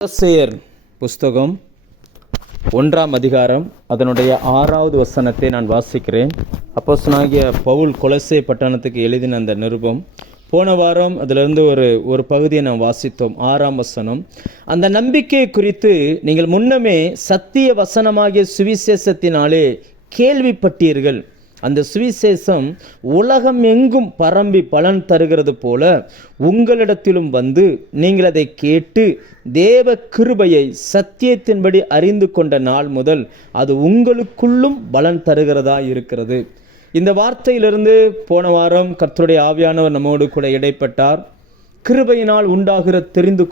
கொலோசையர் புஸ்தகம் 1ஆம் அதிகாரம் அதனுடைய 6வது வசனத்தை நான் வாசிக்கிறேன். அப்போஸ்தலனாகிய பவுல் கொலோசை பட்டணத்துக்கு எழுதின அந்த நிருபம். போன வாரம் அதிலிருந்து ஒரு பகுதியை நாம் வாசித்தோம். 6ஆம் வசனம். அந்த நம்பிக்கை குறித்து நீங்கள் முன்னமே சத்திய வசனமாகிய சுவிசேஷத்தினாலே கேள்விப்பட்டீர்கள். அந்த சுவிசேஷம் உலகம் எங்கும் பரம்பி பலன் தருகிறது போல உங்களிடத்திலும் வந்து நீங்கள் அதை கேட்டு தேவ கிருபையை சத்தியத்தின்படி அறிந்து கொண்ட நாள் முதல் அது உங்களுக்குள்ளும் பலன் தருகிறதா இருக்கிறது. இந்த வார்த்தையிலிருந்து போன வாரம் கர்த்தருடைய ஆவியானவர் நம்மோடு கூட இடைப்பட்டார். கிருபையினால் உண்டாகிற தெரிந்து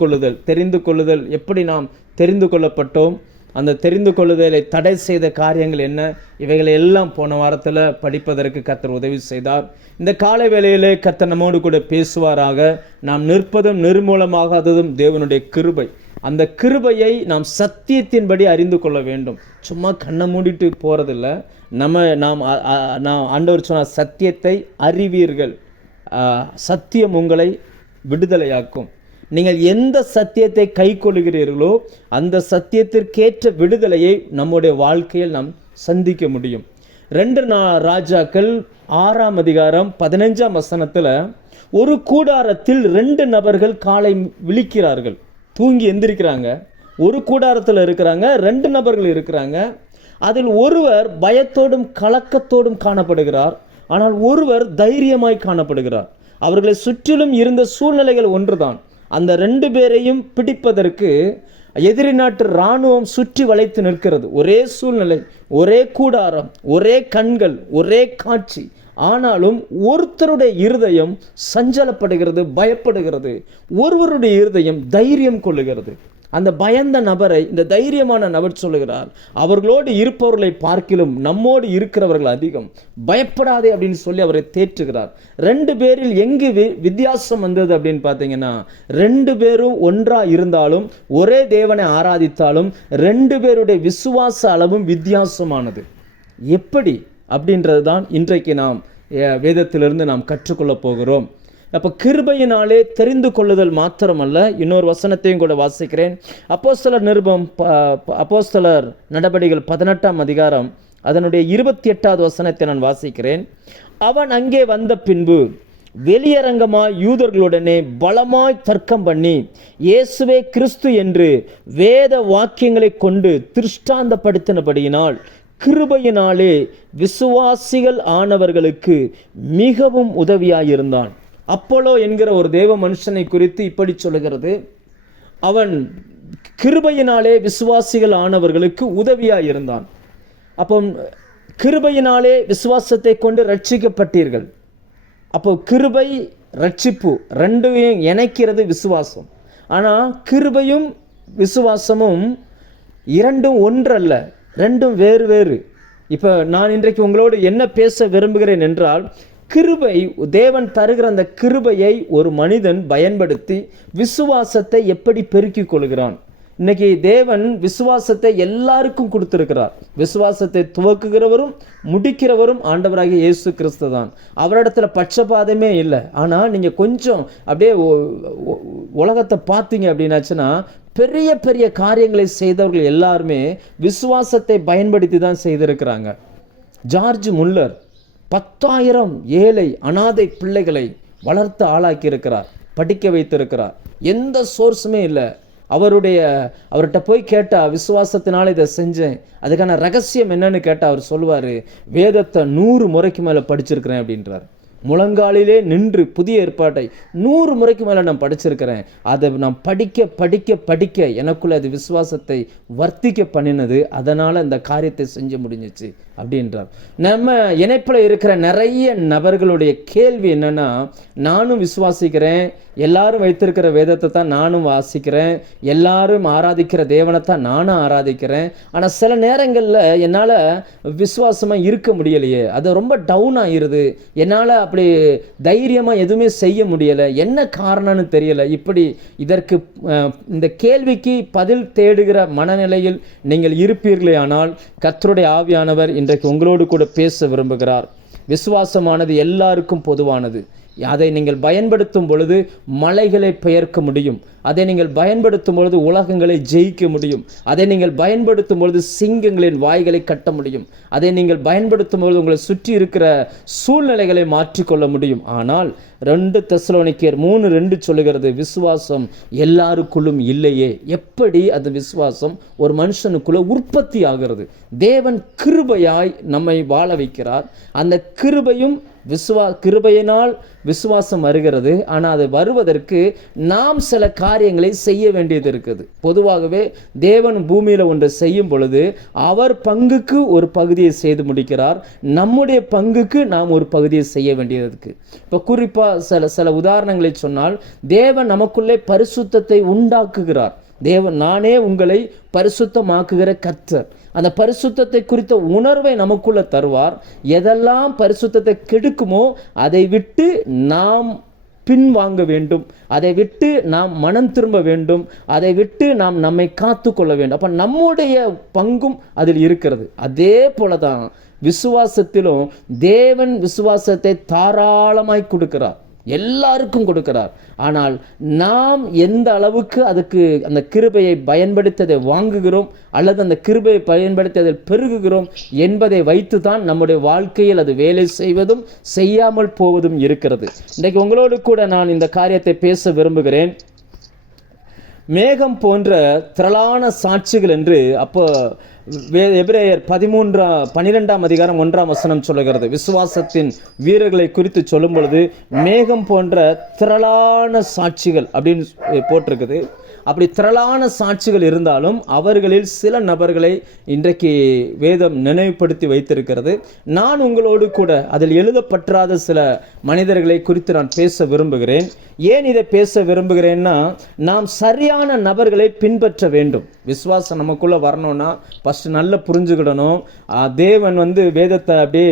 கொள்ளுதல் எப்படி நாம் தெரிந்து கொள்ளப்பட்டோம், அந்த தெரிந்து கொள்ளுதலை தடை செய்த காரியங்கள் என்ன, இவைகளை எல்லாம் போன வாரத்தில் படிப்பதற்கு கர்த்தர் உதவி செய்தார். இந்த காலை வேளையிலே கர்த்தர் நம்மோடு கூட பேசுவாராக. நாம் நிற்பதும் நிர்மூலமாகாததும் தேவனுடைய கிருபை. அந்த கிருபையை நாம் சத்தியத்தின்படி அறிந்து கொள்ள வேண்டும். சும்மா கண்ணை மூடிட்டு போகிறதில்ல. நாம் ஆண்டவர் சொன்ன சத்தியத்தை அறிவீர்கள், சத்தியம் உங்களை விடுதலையாக்கும். நீங்கள் எந்த சத்தியத்தை கை கொள்கிறீர்களோ அந்த சத்தியத்திற்கேற்ற விடுதலையை நம்முடைய வாழ்க்கையில் நாம் சந்திக்க முடியும். 2 ராஜாக்கள் 6ஆம் அதிகாரம் 15ஆம் வசனத்தில் ஒரு கூடாரத்தில் 2 நபர்கள் காலை விழிக்கிறார்கள். தூங்கி எந்திரிக்கிறாங்க. ஒரு கூடாரத்தில் இருக்கிறாங்க, 2 நபர்கள் இருக்கிறாங்க. அதில் ஒருவர் பயத்தோடும் கலக்கத்தோடும் காணப்படுகிறார், ஆனால் ஒருவர் தைரியமாய் காணப்படுகிறார். அவர்களை சுற்றிலும் இருந்த சூழ்நிலைகள் ஒன்றுதான். அந்த 2 பேரையும் பிடிப்பதற்கு எதிரி நாட்டு இராணுவம் சுற்றி வளைத்து நிற்கிறது. ஒரே சூழ்நிலை, ஒரே கூடாரம், ஒரே கண்கள், ஒரே காட்சி. ஆனாலும் ஒருத்தருடைய இருதயம் சஞ்சலப்படுகிறது, பயப்படுகிறது. ஒருவருடைய இருதயம் தைரியம் கொள்ளுகிறது. அந்த பயந்த நபரை இந்த தைரியமான நபர் சொல்லுகிறார், அவர்களோடு இருப்பவர்களை பார்க்கிலும் நம்மோடு இருக்கிறவர்கள் அதிகம், பயப்படாதே அப்படின்னு சொல்லி அவரை தேற்றுகிறார். 2 பேரில் எங்கு வித்தியாசம் வந்தது அப்படின்னு பார்த்தீங்கன்னா, 2 பேரும் ஒன்றா இருந்தாலும் ஒரே தேவனை ஆராதித்தாலும் 2 பேருடைய விசுவாச அளவும் வித்தியாசமானது. எப்படி அப்படின்றது தான் இன்றைக்கு நாம் வேதத்திலிருந்து நாம் கற்றுக்கொள்ள போகிறோம். அப்போ கிருபையினாலே தெரிந்து கொள்ளுதல் மாத்திரமல்ல, இன்னொரு வசனத்தையும் கூட வாசிக்கிறேன். அப்போஸ்தலர் நிருபம், அப்போஸ்தலர் நடபடிகள் 18ஆம் அதிகாரம் அதனுடைய 28வது வசனத்தை நான் வாசிக்கிறேன். அவன் அங்கே வந்த பின்பு வெளியரங்கமாய் யூதர்களுடனே பலமாய் தர்க்கம் பண்ணி இயேசுவே கிறிஸ்து என்று வேத வாக்கியங்களை கொண்டு திருஷ்டாந்தப்படுத்தினபடியினால் கிருபையினாலே விசுவாசிகள் ஆனவர்களுக்கு மிகவும் உதவியாயிருந்தான். அப்போலோ என்கிற ஒரு தேவ மனுஷனை குறித்து இப்படி சொல்லுகிறது, அவன் கிருபையினாலே விசுவாசிகள் ஆனவர்களுக்கு உதவியாக இருந்தான். அப்போ கிருபையினாலே விசுவாசத்தை கொண்டு ரட்சிக்கப்பட்டீர்கள். அப்போ கிருபை ரட்சிப்பு ரெண்டையும் இணைக்கிறது விசுவாசம். ஆனால் கிருபையும் விசுவாசமும் இரண்டும் ஒன்றல்ல, ரெண்டும் வேறு வேறு. இப்போ நான் இன்றைக்கு உங்களோடு என்ன பேச விரும்புகிறேன் என்றால், கிருபை, தேவன் தருகிற அந்த கிருபையை ஒரு மனிதன் பயன்படுத்தி விசுவாசத்தை எப்படி பெருக்கிக் கொள்கிறான். இன்னைக்கு தேவன் விசுவாசத்தை எல்லாருக்கும் கொடுத்திருக்கிறார். விசுவாசத்தை துவக்குகிறவரும் முடிக்கிறவரும் ஆண்டவராகிய இயேசு கிறிஸ்து தான். அவரிடத்துல பட்சபாதமே இல்லை. ஆனால் நீங்கள் கொஞ்சம் அப்படியே உலகத்தை பார்த்தீங்க அப்படின்னாச்சுன்னா, பெரிய பெரிய காரியங்களை செய்தவர்கள் எல்லாருமே விசுவாசத்தை பயன்படுத்தி தான் செய்திருக்கிறாங்க. ஜார்ஜ் முல்லர் 10,000 ஏழை அனாதை பிள்ளைகளை வளர்த்து ஆளாக்கி இருக்கிறார், படிக்க வைத்திருக்கிறார். எந்த சோர்ஸுமே இல்லை. அவர்கிட்ட போய் கேட்டால், விசுவாசத்தினால இதை செஞ்சேன், அதுக்கான ரகசியம் என்னன்னு கேட்டால் அவர் சொல்லுவார், வேதத்தை 100 முறைக்கு மேலே படிச்சிருக்கிறேன் அப்படின்றார். முழங்காலிலே நின்று புதிய ஏற்பாட்டை 100 முறைக்கு மேலே நான் படிச்சிருக்கிறேன். அதை நான் படிக்க படிக்க படிக்க எனக்குள்ள அது விசுவாசத்தை வர்த்திக்க பண்ணினது, அதனால் இந்த காரியத்தை செஞ்சு முடிஞ்சிச்சு அப்படின்றார். நம்ம இணைப்பில் இருக்கிற நிறைய நபர்களுடைய கேள்வி என்னன்னா, நானும் விசுவாசிக்கிறேன், எல்லாரும் வைத்திருக்கிற வேதத்தை தான் நானும் வாசிக்கிறேன், எல்லாரும் ஆராதிக்கிற தேவனை தான் நானும் ஆராதிக்கிறேன், ஆனால் சில நேரங்களில் என்னால் விசுவாசமாக இருக்க முடியலையே, அது ரொம்ப டவுன் ஆகிருது, என்னால் அப்படி தைரியமாக எதுவுமே செய்ய முடியலை, என்ன காரணம்னு தெரியலை. இப்படி இந்த கேள்விக்கு பதில் தேடுகிற மனநிலையில் நீங்கள் இருப்பீர்களே ஆனால், கர்த்தருடைய ஆவியானவர் இன்றைக்கு உங்களோடு கூட பேச விரும்புகிறார். விசுவாசமானது எல்லாருக்கும் பொதுவானது. அதை நீங்கள் பயன்படுத்தும் பொழுது மலைகளை பெயர்க்க முடியும். அதை நீங்கள் பயன்படுத்தும் பொழுது உலகங்களை ஜெயிக்க முடியும். அதை நீங்கள் பயன்படுத்தும் பொழுது சிங்கங்களின் வாய்களை கட்ட முடியும். அதை நீங்கள் பயன்படுத்தும் பொழுது உங்களை சுற்றி இருக்கிற சூழ்நிலைகளை மாற்றிக்கொள்ள முடியும். ஆனால் 2 தெசலோனிக்கேயர் 3:2 சொல்லுகிறது, விசுவாசம் எல்லாருக்குள்ளும் இல்லையே. எப்படி அது விசுவாசம் ஒரு மனுஷனுக்குள்ள உற்பத்தி ஆகிறது? தேவன் கிருபையாய் நம்மை வாழ வைக்கிறார். அந்த கிருபையும் கிருபையினால் விசுவாசம் வருகிறது. ஆனால் அது வருவதற்கு நாம் சில காரியங்களை செய்ய வேண்டியது இருக்குது. பொதுவாகவே தேவன் பூமியில் ஒன்று செய்யும் பொழுது அவர் பங்குக்கு ஒரு பகுதியை செய்து முடிக்கிறார். நம்முடைய பங்குக்கு நாம் ஒரு பகுதியை செய்ய வேண்டியது இருக்கு. இப்போ குறிப்பாக சில உதாரணங்களை சொன்னால், தேவன் நமக்குள்ளே பரிசுத்தத்தை உண்டாக்குகிறார். தேவன், நானே உங்களை பரிசுத்தமாக்குகிற கர்த்தர். அந்த பரிசுத்தத்தை குறித்த உணர்வை நமக்குள்ள தருவார். எதெல்லாம் பரிசுத்தத்தை கெடுக்குமோ அதை விட்டு நாம் பின்வாங்க வேண்டும். அதை விட்டு நாம் மனம் திரும்ப வேண்டும். அதை விட்டு நாம் நம்மை காத்து கொள்ள வேண்டும். அப்போ நம்முடைய பங்கும் அதில் இருக்கிறது. அதே போல தான் விசுவாசத்திலும் தேவன் விசுவாசத்தை தாராளமாய் கொடுக்கிறார், எல்லாருக்கும் கொடுக்கிறார். ஆனால் நாம் எந்த அளவுக்கு அதுக்கு அந்த கிருபையை பயன்படுத்தி வாங்குகிறோம் அல்லது அந்த கிருபையை பயன்படுத்தி அதில் பெருகுகிறோம் என்பதை வைத்து தான் நம்முடைய வாழ்க்கையில் அது வேலை செய்வதும் செய்யாமல் போவதும் இருக்கிறது. இன்றைக்கு உங்களோடு கூட நான் இந்த காரியத்தை பேச விரும்புகிறேன். மேகம் போன்ற திரளான சாட்சிகள் என்று அப்போ எபிரேயர் 12ஆம் அதிகாரம் 1ஆம் வசனம் சொல்லுகிறது. விசுவாசத்தின் வீரர்களை குறித்து சொல்லும் பொழுது மேகம் போன்ற திரளான சாட்சிகள் அப்படின்னு போட்டிருக்குது. அப்படி திரளான சாட்சிகள் இருந்தாலும் அவர்களில் சில நபர்களை இன்றைக்கு வேதம் நினைவுபடுத்தி வைத்திருக்கிறது. நான் உங்களோடு கூட அதில் எழுதப்படாத சில மனிதர்களை குறித்து நான் பேச விரும்புகிறேன். ஏன் இதை பேச விரும்புகிறேன்னா, நாம் சரியான நபர்களை பின்பற்ற வேண்டும். விசுவாசம் நமக்குள்ள வரணும்னா ஃபர்ஸ்ட் நல்லா புரிஞ்சுக்கிடணும். தேவன் வேதத்தை அப்படியே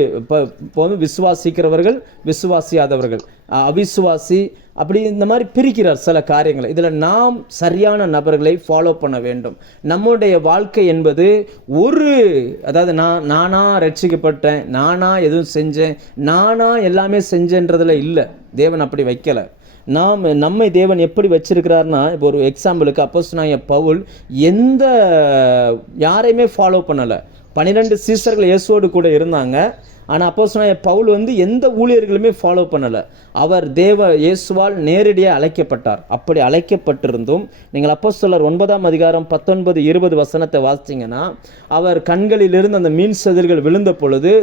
விசுவாசிக்கிறவர்கள், விசுவாசியாதவர்கள், அவிசுவாசி, அப்படி இந்த மாதிரி பிரிக்கிறார் சில காரியங்களை. இதில் நாம் சரியான நபர்களை ஃபாலோ பண்ண வேண்டும். நம்முடைய வாழ்க்கை என்பது அதாவது நானா ரட்சிக்கப்பட்டேன், நானா எதுவும் செஞ்சேன், நானா எல்லாமே செஞ்சேன்றதுல இல்லை. தேவன் அப்படி வைக்கலை. நம்மை தேவன் எப்படி வச்சிருக்கிறார்னா, இப்போ ஒரு எக்ஸாம்பிளுக்கு அப்போஸ்தலனாகிய பவுல் யாரையுமே ஃபாலோ பண்ணலை. 12 சீசர்கள் இயேசுவோடு கூட இருந்தாங்க. ஆனால் அப்போஸ்தலனாகிய பவுல் எந்த ஊழியர்களுமே ஃபாலோ பண்ணலை. அவர் இயேசுவால் நேரடியாக அழைக்கப்பட்டார். அப்படி அழைக்கப்பட்டிருந்தும் நீங்கள் அப்போஸ்தலர் 9ஆம் அதிகாரம் 19-20 வசனத்தை வாசித்தீங்கன்னா, அவர் கண்களிலிருந்து அந்த மீன் செதில்கள் விழுந்த பொழுது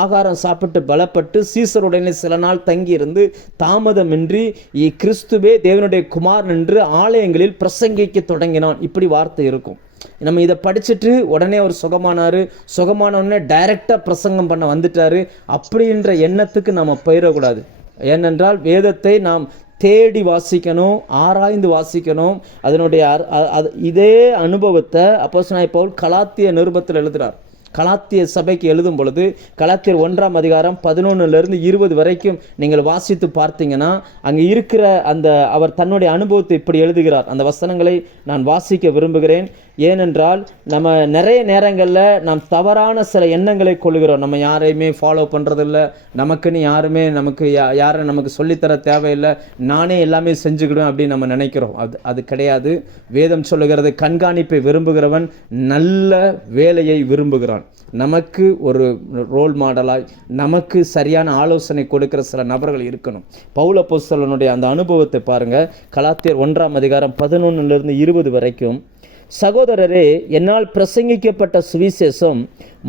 ஆகாரம் சாப்பிட்டு பலப்பட்டு சீசருடனே சில நாள் தங்கியிருந்து தாமதமின்றி கிறிஸ்துவே தேவனுடைய குமாரன் என்று ஆலயங்களில் பிரசங்கிக்க தொடங்கினான். இப்படி வார்த்தை இருக்கும். நம்ம இதை படிச்சுட்டு உடனே ஒரு சுகமானவுடனே டைரக்டாக பிரசங்கம் பண்ண வந்துட்டாரு அப்படின்ற எண்ணத்துக்கு நம்ம போயிடக்கூடாது. ஏனென்றால் வேதத்தை நாம் தேடி வாசிக்கணும், ஆராய்ந்து வாசிக்கணும். அதனுடைய இதே அனுபவத்தை அப்போஸ்தலனாகிய பவுல் கலாத்திய நிருபத்தில் எழுதுகிறார். கலாத்திய சபைக்கு எழுதும் பொழுது கலாத்தியர் 1ஆம் அதிகாரம் 11-20 வரைக்கும் நீங்கள் வாசித்து பார்த்தீங்கன்னா, அங்கே இருக்கிற அவர் தன்னுடைய அனுபவத்தை இப்படி எழுதுகிறார். அந்த வசனங்களை நான் வாசிக்க விரும்புகிறேன். ஏனென்றால் நம்ம நிறைய நேரங்களில் நாம் தவறான சில எண்ணங்களை கொள்கிறோம். நம்ம யாரையுமே ஃபாலோ பண்ணுறதில்ல, நமக்குன்னு யாரும் நமக்கு சொல்லித்தர தேவையில்லை, நானே எல்லாமே செஞ்சுக்கிடுவேன் அப்படின்னு நம்ம நினைக்கிறோம். அது கிடையாது. வேதம் சொல்லுகிறது, கண்காணிப்பை விரும்புகிறவன் நல்ல வேலையை விரும்புகிறான். நமக்கு ஒரு ரோல் மாடலாய் நமக்கு சரியான ஆலோசனை கொடுக்கிற சில நபர்கள் இருக்கணும். பவுல் அப்போஸ்தலனுடைய அந்த அனுபவத்தை பாருங்கள். கலாத்தியர் 1ஆம் அதிகாரம் 11-20 வரைக்கும், சகோதரரே, என்னால் பிரசங்கிக்கப்பட்ட சுவிசேஷம்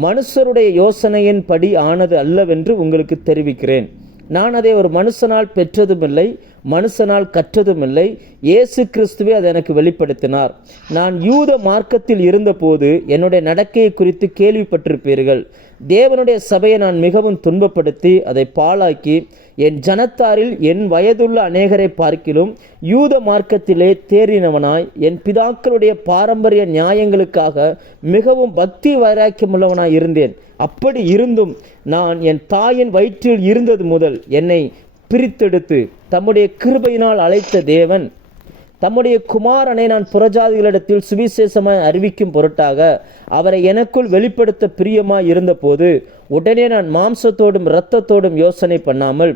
மனுஷருடைய யோசனையின் படி ஆனது அல்லவென்று உங்களுக்கு தெரிவிக்கிறேன். நான் அதை ஒரு மனுஷனால் பெற்றதுமில்லை, மனுஷனால் கற்றதுமில்லை. இயேசு கிறிஸ்துவே அதை எனக்கு வெளிப்படுத்தினார். நான் யூத மார்க்கத்தில் இருந்தபோது என்னுடைய நடக்கையை குறித்து கேள்விப்பட்டிருப்பீர்கள். தேவனுடைய சபையை நான் மிகவும் துன்பப்படுத்தி அதை பாழாக்கி என் ஜனத்தாரில் என் வயதுள்ள அநேகரை பார்க்கிலும் யூத மார்க்கத்திலே தேறினவனாய் என் பிதாக்களுடைய பாரம்பரிய நியாயங்களுக்காக மிகவும் பக்தி வைராக்கியமுள்ளவனாய் இருந்தேன். அப்படி இருந்தும் நான் என் தாயின் வயிற்றில் இருந்தது முதல் என்னை பிரித்தெடுத்து தம்முடைய கிருபையினால் அழைத்த தேவன் தம்முடைய குமாரனை நான் புறஜாதிகளிடத்தில் சுவிசேஷமாய் அறிவிக்கும் பொருட்டாக அவரை எனக்குள் வெளிப்படுத்த பிரியமாய் இருந்தபோது உடனே நான் மாம்சத்தோடும் இரத்தத்தோடும் யோசனை பண்ணாமல்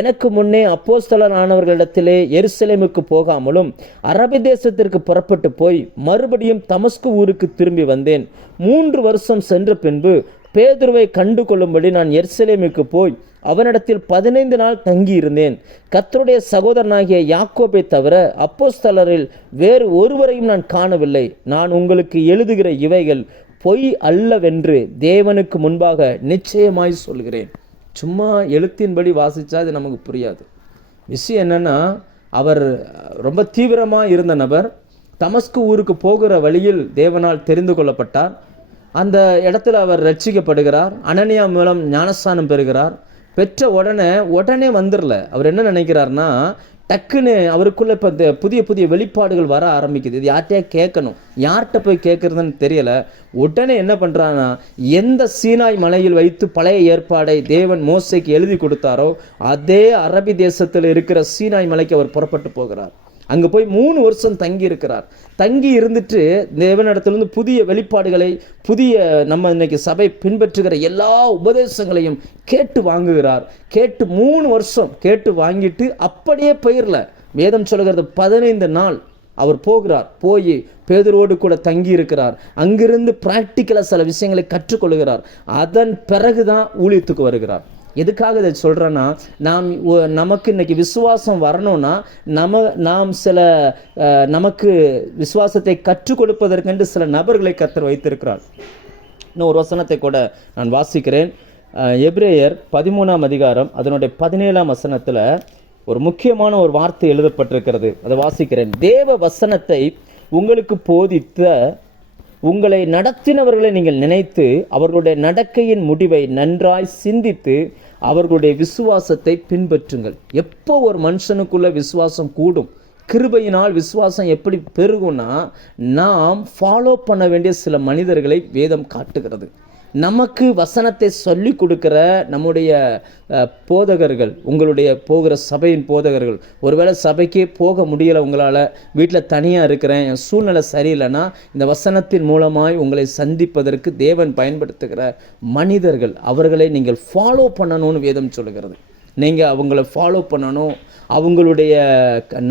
எனக்கு முன்னே அப்போஸ்தலரானவர்களிடத்திலே எருசலேமுக்கு போகாமலும் அரபி தேசத்திற்கு புறப்பட்டு போய் மறுபடியும் தமஸ்கு ஊருக்கு திரும்பி வந்தேன். 3 வருஷம் சென்ற பின்பு பேதுருவை கண்டு கொள்ளும்படி நான் எருசலேமுக்கு போய் அவனிடத்தில் 15 நாள் தங்கி இருந்தேன். கர்த்தருடைய சகோதரனாகிய யாக்கோபை தவிர அப்போஸ்தலரில் வேறு ஒருவரையும் நான் காணவில்லை. நான் உங்களுக்கு எழுதுகிற இவைகள் பொய் அல்லவென்று தேவனுக்கு முன்பாக நிச்சயமாய் சொல்கிறேன். சும்மா எழுத்தின்படி வாசித்தா அது நமக்கு புரியாது. விஷயம் என்னென்னா, அவர் ரொம்ப தீவிரமாக இருந்த நபர். தமஸ்கு ஊருக்கு போகிற வழியில் தேவனால் தெரிந்து கொள்ளப்பட்டார். அந்த இடத்துல அவர் ரட்சிக்கப்படுகிறார். அனனியா மூலம் ஞானஸ்தானம் பெறுகிறார். பெற்ற உடனே வந்துடல. அவர் என்ன நினைக்கிறார்னா, டக்குன்னு அவருக்குள்ள இப்போ புதிய புதிய வெளிப்பாடுகள் வர ஆரம்பிக்குது. இது யார்கிட்டயா கேட்கணும், யார்கிட்ட போய் கேட்குறதுன்னு தெரியலை. உடனே என்ன பண்ணுறான்னா, எந்த சீனாய் மலையில் வைத்து பழைய ஏற்பாடை தேவன் மோசேக்கு எழுதி கொடுத்தாரோ அதே அரபி தேசத்தில் இருக்கிற சீனாய் மலைக்கு அவர் புறப்பட்டு போகிறார். அங்கே போய் 3 வருஷம் தங்கி இருக்கிறார். தங்கி இருந்துட்டு தேவனிடத்திலிருந்து புதிய வெளிப்பாடுகளை, புதிய நம்ம இன்னைக்கு சபை பின்பற்றுகிற எல்லா உபதேசங்களையும் கேட்டு வாங்குகிறார். கேட்டு 3 வருஷம் கேட்டு வாங்கிட்டு அப்படியே போயிடல. வேதம் சொல்லுகிறது 15 நாள் அவர் போகிறார். போய் பேதுருவோடு கூட தங்கி இருக்கிறார். அங்கிருந்து பிராக்டிக்கலாக சில விஷயங்களை கற்றுக்கொள்கிறார். அதன் பிறகுதான் ஊழியத்துக்கு வருகிறார். எதுக்காக இதை சொல்கிறேன்னா, நமக்கு இன்னைக்கு விசுவாசம் வரணும்னா நாம் சில நமக்கு விசுவாசத்தை கற்றுக் கொடுப்பதற்கென்று சில நபர்களை கர்த்தர் வைத்திருக்கிறார். இன்னும் ஒரு வசனத்தை கூட நான் வாசிக்கிறேன். எபிரேயர் 13ஆம் அதிகாரம் அதனுடைய 17ஆம் வசனத்தில் ஒரு முக்கியமான ஒரு வார்த்தை எழுதப்பட்டிருக்கிறது. அதை வாசிக்கிறேன். தேவ வசனத்தை உங்களுக்கு போதித்த உங்களை நடத்தினவர்களை நீங்கள் நினைத்து அவர்களுடைய நடக்கையின் முடிவை நன்றாய் சிந்தித்து அவர்களுடைய விசுவாசத்தை பின்பற்றுங்கள். எப்போ ஒரு மனுஷனுக்குள்ள விசுவாசம் கூடும், கிருபையினால் விசுவாசம் எப்படி பெருகும்னா, நாம் ஃபாலோ பண்ண வேண்டிய சில மனிதர்களை வேதம் காட்டுகிறது. நமக்கு வசனத்தை சொல்லி கொடுக்குற நம்முடைய போதகர்கள், உங்களுடைய போகிற சபையின் போதகர்கள், ஒருவேளை சபைக்கே போக முடியலை, உங்களால் வீட்டில் தனியாக இருக்கிறேன், என் சூழ்நிலை சரியில்லைன்னா இந்த வசனத்தின் மூலமாய் உங்களை சந்திப்பதற்கு தேவன் பயன்படுத்துகிற மனிதர்கள், அவர்களை நீங்கள் ஃபாலோ பண்ணணும்னு வேதம் சொல்லுகிறது. நீங்கள் அவங்கள ஃபாலோ பண்ணணும். அவங்களுடைய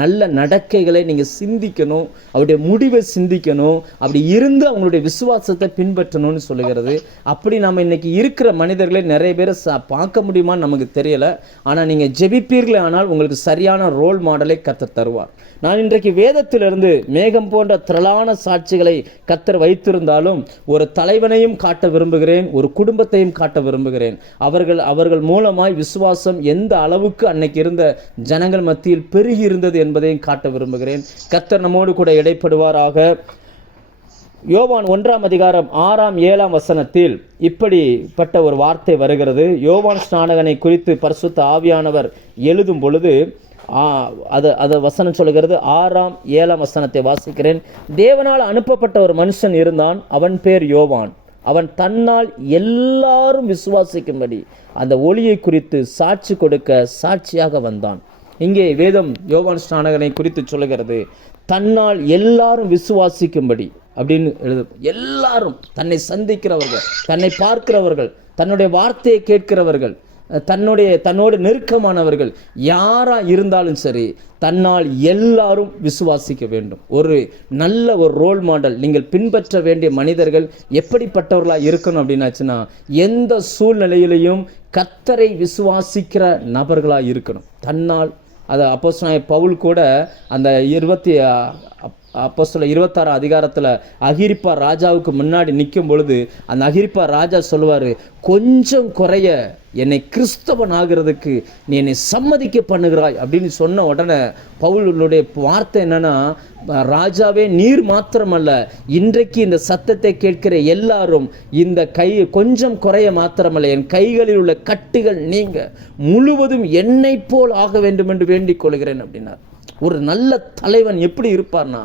நல்ல நடக்கைகளை நீங்கள் சிந்திக்கணும். அவருடைய முடிவை சிந்திக்கணும். அப்படி இருந்து அவங்களுடைய விசுவாசத்தை பின்பற்றணும்னு சொல்லுகிறது. அப்படி நம்ம இன்னைக்கு இருக்கிற மனிதர்களை நிறைய பேரை பார்க்க முடியுமான்னு நமக்கு தெரியலை. ஆனால் நீங்கள் ஜெபிப்பீர்களே ஆனால் உங்களுக்கு சரியான ரோல் மாடலை கர்த்தர் தருவார். நான் இன்றைக்கு வேதத்திலிருந்து மேகம் போன்ற திரளான சாட்சிகளை கர்த்தர் வைத்திருந்தாலும் ஒரு தலைவனையும் காட்ட விரும்புகிறேன், ஒரு குடும்பத்தையும் காட்ட விரும்புகிறேன். அவர்கள் மூலமாய் விசுவாசம் எந்த அளவுக்கு அன்னைக்கு இருந்த ஜனங்கள் மத்தியில் பெருகி இருந்தது என்பதையும் காட்ட விரும்புகிறேன். கர்த்தர் நம்மோடு கூட இடைப்படுவாராக. யோவான் 1ஆம் அதிகாரம் 6ஆம் 7ஆம் வசனத்தில் இப்படிப்பட்ட ஒரு வார்த்தை வருகிறது. யோவான் ஸ்நானகனை குறித்து பரிசுத்த ஆவியானவர் எழுதும் பொழுது அது வசனம் சொல்லுகிறது. 6ஆம் 7ஆம் வசனத்தை வாசிக்கிறேன். தேவனால் அனுப்பப்பட்ட ஒரு மனுஷன் இருந்தான். அவன் பேர் யோவான். அவன் தன்னால் எல்லாரும் விசுவாசிக்கும்படி அந்த ஒளியை குறித்து சாட்சி கொடுக்க சாட்சியாக வந்தான். இங்கே வேதம் யோவான் ஸ்நானகனை குறித்து சொல்லுகிறது. தன்னால் எல்லாரும் விசுவாசிக்கும்படி அப்படின்னு எழுது. எல்லாரும், தன்னை சந்திக்கிறவர்கள், தன்னை பார்க்கிறவர்கள், தன்னுடைய வார்த்தையை கேட்கிறவர்கள், தன்னோடு நெருக்கமானவர்கள் யாரா இருந்தாலும் சரி, தன்னால் எல்லாரும் விசுவாசிக்க வேண்டும். ஒரு நல்ல ஒரு ரோல் மாடல், நீங்கள் பின்பற்ற வேண்டிய மனிதர்கள் எப்படிப்பட்டவர்களாக இருக்கணும் அப்படின்னாச்சுன்னா, எந்த சூழ்நிலையிலையும் கர்த்தரை விசுவாசிக்கிற நபர்களாக இருக்கணும். தன்னால் அது அப்போஸ்தலனாகிய பவுல் கூட அந்த 26ஆம் அதிகாரத்தில் அகிரிப்பா ராஜாவுக்கு முன்னாடி நிற்கும் பொழுது அந்த அகிரிப்பா ராஜா சொல்லுவார், கொஞ்சம் குறைய என்னை கிறிஸ்தவன் ஆகிறதுக்கு நீ என்னை சம்மதிக்க பண்ணுகிறாய் அப்படின்னு சொன்ன உடனே பவுலுடைய வார்த்தை என்னன்னா, ராஜாவே நீர் மாத்திரமல்ல, இன்றைக்கு இந்த சத்தத்தை கேட்கிற எல்லாரும் இந்த கொஞ்சம் குறைய மாத்திரமல்ல, என் கைகளில் உள்ள கட்டுகள் நீங்க முழுவதும் என்னை போல் ஆக வேண்டும் என்று வேண்டிக் கொள்கிறேன் அப்படின்னார். ஒரு நல்ல தலைவன் எப்படி இருப்பார்னா,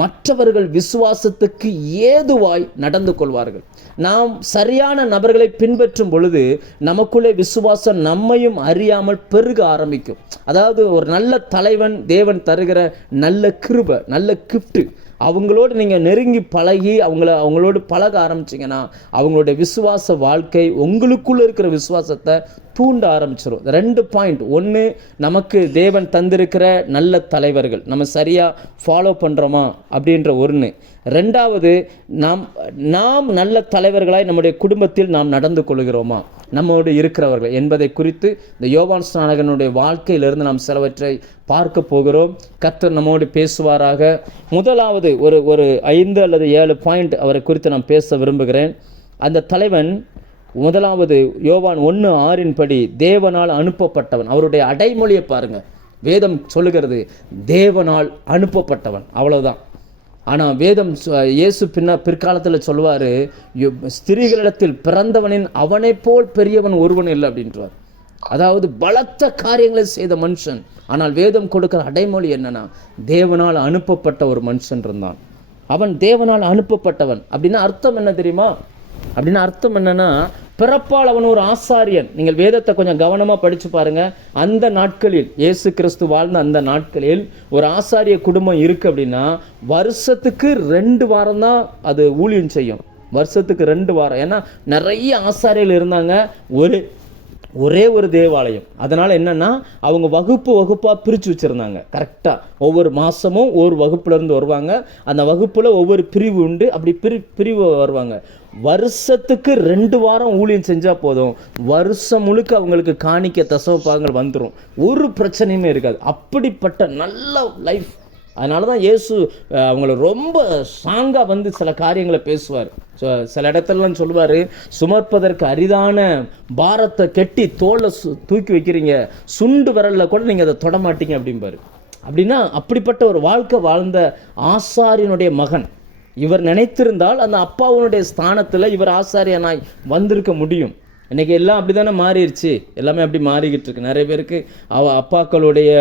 மற்றவர்கள் விசுவாசத்துக்கு ஏதுவாய் நடந்து கொள்வார்கள். நாம் சரியான நபர்களை பின்பற்றும் பொழுது நமக்குள்ளே விசுவாசம் நம்மையும் அறியாமல் பெருக ஆரம்பிக்கும். அதாவது ஒரு நல்ல தலைவன் தேவன் தருகிற நல்ல கிருபை, நல்ல கிஃப்ட். அவங்களோடு நீங்கள் நெருங்கி பழகி அவங்களோடு பழக ஆரம்பிச்சிங்கன்னா அவங்களுடைய விசுவாச வாழ்க்கை உங்களுக்குள்ளே இருக்கிற விசுவாசத்தை தூண்ட ஆரம்பிச்சிடும். 2 பாயிண்ட். ஒன்று, நமக்கு தேவன் தந்திருக்கிற நல்ல தலைவர்கள் நம்ம சரியாக ஃபாலோ பண்ணுறோமா அப்படின்ற ஒன்று. 2வது, நாம் நல்ல தலைவர்களாய் நம்முடைய குடும்பத்தில் நாம் நடந்து கொள்கிறோமா நம்மோடு இருக்கிறவர்கள் என்பதை குறித்து இந்த யோவான் ஸ்நானகனுடைய வாழ்க்கையிலிருந்து நாம் சிலவற்றை பார்க்க போகிறோம். கர்த்தர் நம்மோடு பேசுவாராக. முதலாவது ஒரு 5 அல்லது 7 பாயிண்ட் அவரை குறித்து நான் பேச விரும்புகிறேன். அந்த தலைவன் முதலாவது யோவான் 1:6 படி தேவனால் அனுப்பப்பட்டவன். அவருடைய அடைமொழியை பாருங்க. வேதம் சொல்லுகிறது தேவனால் அனுப்பப்பட்டவன், அவ்வளவுதான். ஆனால் வேதம் இயேசு பிற்காலத்தில் சொல்லுவார், ஸ்திரீகளிடத்தில் பிறந்தவனின் அவனை போல் பெரியவன் ஒருவன் இல்லை அப்படின்றார். அதாவது பலத்த காரியங்களை செய்த மனுஷன். ஆனால் வேதம் கொடுக்கிற அடைமொழி என்னன்னா, தேவனால் அனுப்பப்பட்ட ஒரு மனுஷன் இருந்தான். அவன் தேவனால் அனுப்பப்பட்டவன். அப்படின்னா அர்த்தம் என்ன தெரியுமா? அப்படின்னா அர்த்தம் என்னன்னா, பிறப்பால் அவன் ஒரு ஆசாரியன். நீங்கள் வேதத்தை கொஞ்சம் கவனமாக படித்து பாருங்கள். அந்த நாட்களில், இயேசு கிறிஸ்து வாழ்ந்த அந்த நாட்களில் ஒரு ஆசாரிய குடும்பம் இருக்குது அப்படின்னா வருஷத்துக்கு 2 வாரம் தான் அது ஊழியம் செய்யும். வருஷத்துக்கு 2 வாரம். ஏன்னா நிறைய ஆசாரியர்கள் இருந்தாங்க, ஒரே ஒரு தேவாலயம். அதனால் என்னென்னா அவங்க வகுப்பாக பிரித்து வச்சுருந்தாங்க. கரெக்டாக ஒவ்வொரு மாதமும் ஒவ்வொரு வகுப்புலேருந்து வருவாங்க. அந்த வகுப்பில் ஒவ்வொரு பிரிவு உண்டு. அப்படி பிரிவு வருவாங்க. வருஷத்துக்கு 2 வாரம் ஊழியம் செஞ்சால் போதும், வருஷம் முழுக்க அவங்களுக்கு காணிக்க தசமபாகங்கள் வந்துடும். ஒரு பிரச்சனையுமே இருக்காது. அப்படிப்பட்ட நல்ல லைஃப். அதனால தான் இயேசு அவங்கள ரொம்ப ஸ்ட்ராங்காக வந்து சில காரியங்களை பேசுவார். சில இடத்துலலாம் சொல்லுவார், சுமர்ப்பதற்கு அரிதான பாரத்தை கெட்டி தோலை தூக்கி வைக்கிறீங்க, சுண்டு விரலில் கூட நீங்கள் அதை தொடமாட்டீங்க அப்படிம்பாரு. அப்படின்னா அப்படிப்பட்ட ஒரு வாழ்க்கை வாழ்ந்த ஆசாரியனுடைய மகன். இவர் நினைத்திருந்தால் அந்த அப்பாவுடைய ஸ்தானத்தில் இவர் ஆசாரியனாய் வந்திருக்க முடியும். இன்றைக்கி எல்லாம் அப்படி தானே மாறிடுச்சு. எல்லாமே அப்படி மாறிக்கிட்டு இருக்கு. நிறைய பேருக்கு அப்பாக்களுடைய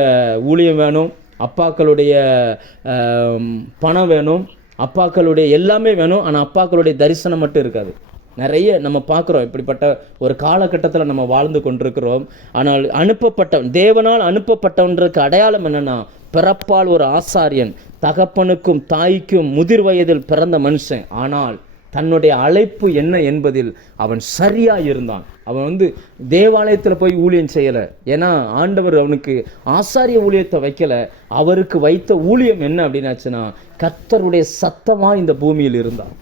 ஊழியம் வேணும், அப்பாக்களுடைய பணம் வேணும், அப்பாக்களுடைய எல்லாமே வேணும். ஆனால் அப்பாக்களுடைய தரிசனம் மட்டும் இருக்காது. நிறைய நம்ம பார்க்குறோம். இப்படிப்பட்ட ஒரு காலகட்டத்தில் நம்ம வாழ்ந்து கொண்டிருக்கிறோம். ஆனால் தேவனால் அனுப்பப்பட்டவன்றதுக்கு அடையாளம் என்னென்னா, பிறப்பால் ஒரு ஆசாரியன், தகப்பனுக்கும் தாய்க்கும் முதிர் வயதில் பிறந்த மனுஷன். ஆனால் தன்னுடைய அழைப்பு என்ன என்பதில் அவன் சரியாக இருந்தான். அவன் தேவாலயத்தில் போய் ஊழியம் செய்யலை. ஏன்னா ஆண்டவர் அவனுக்கு ஆசாரிய ஊழியத்தை வைக்கலை. அவருக்கு வைத்த ஊழியம் என்ன அப்படின்னாச்சுன்னா, கர்த்தருடைய சத்தமாக இந்த பூமியில் இருந்தான்.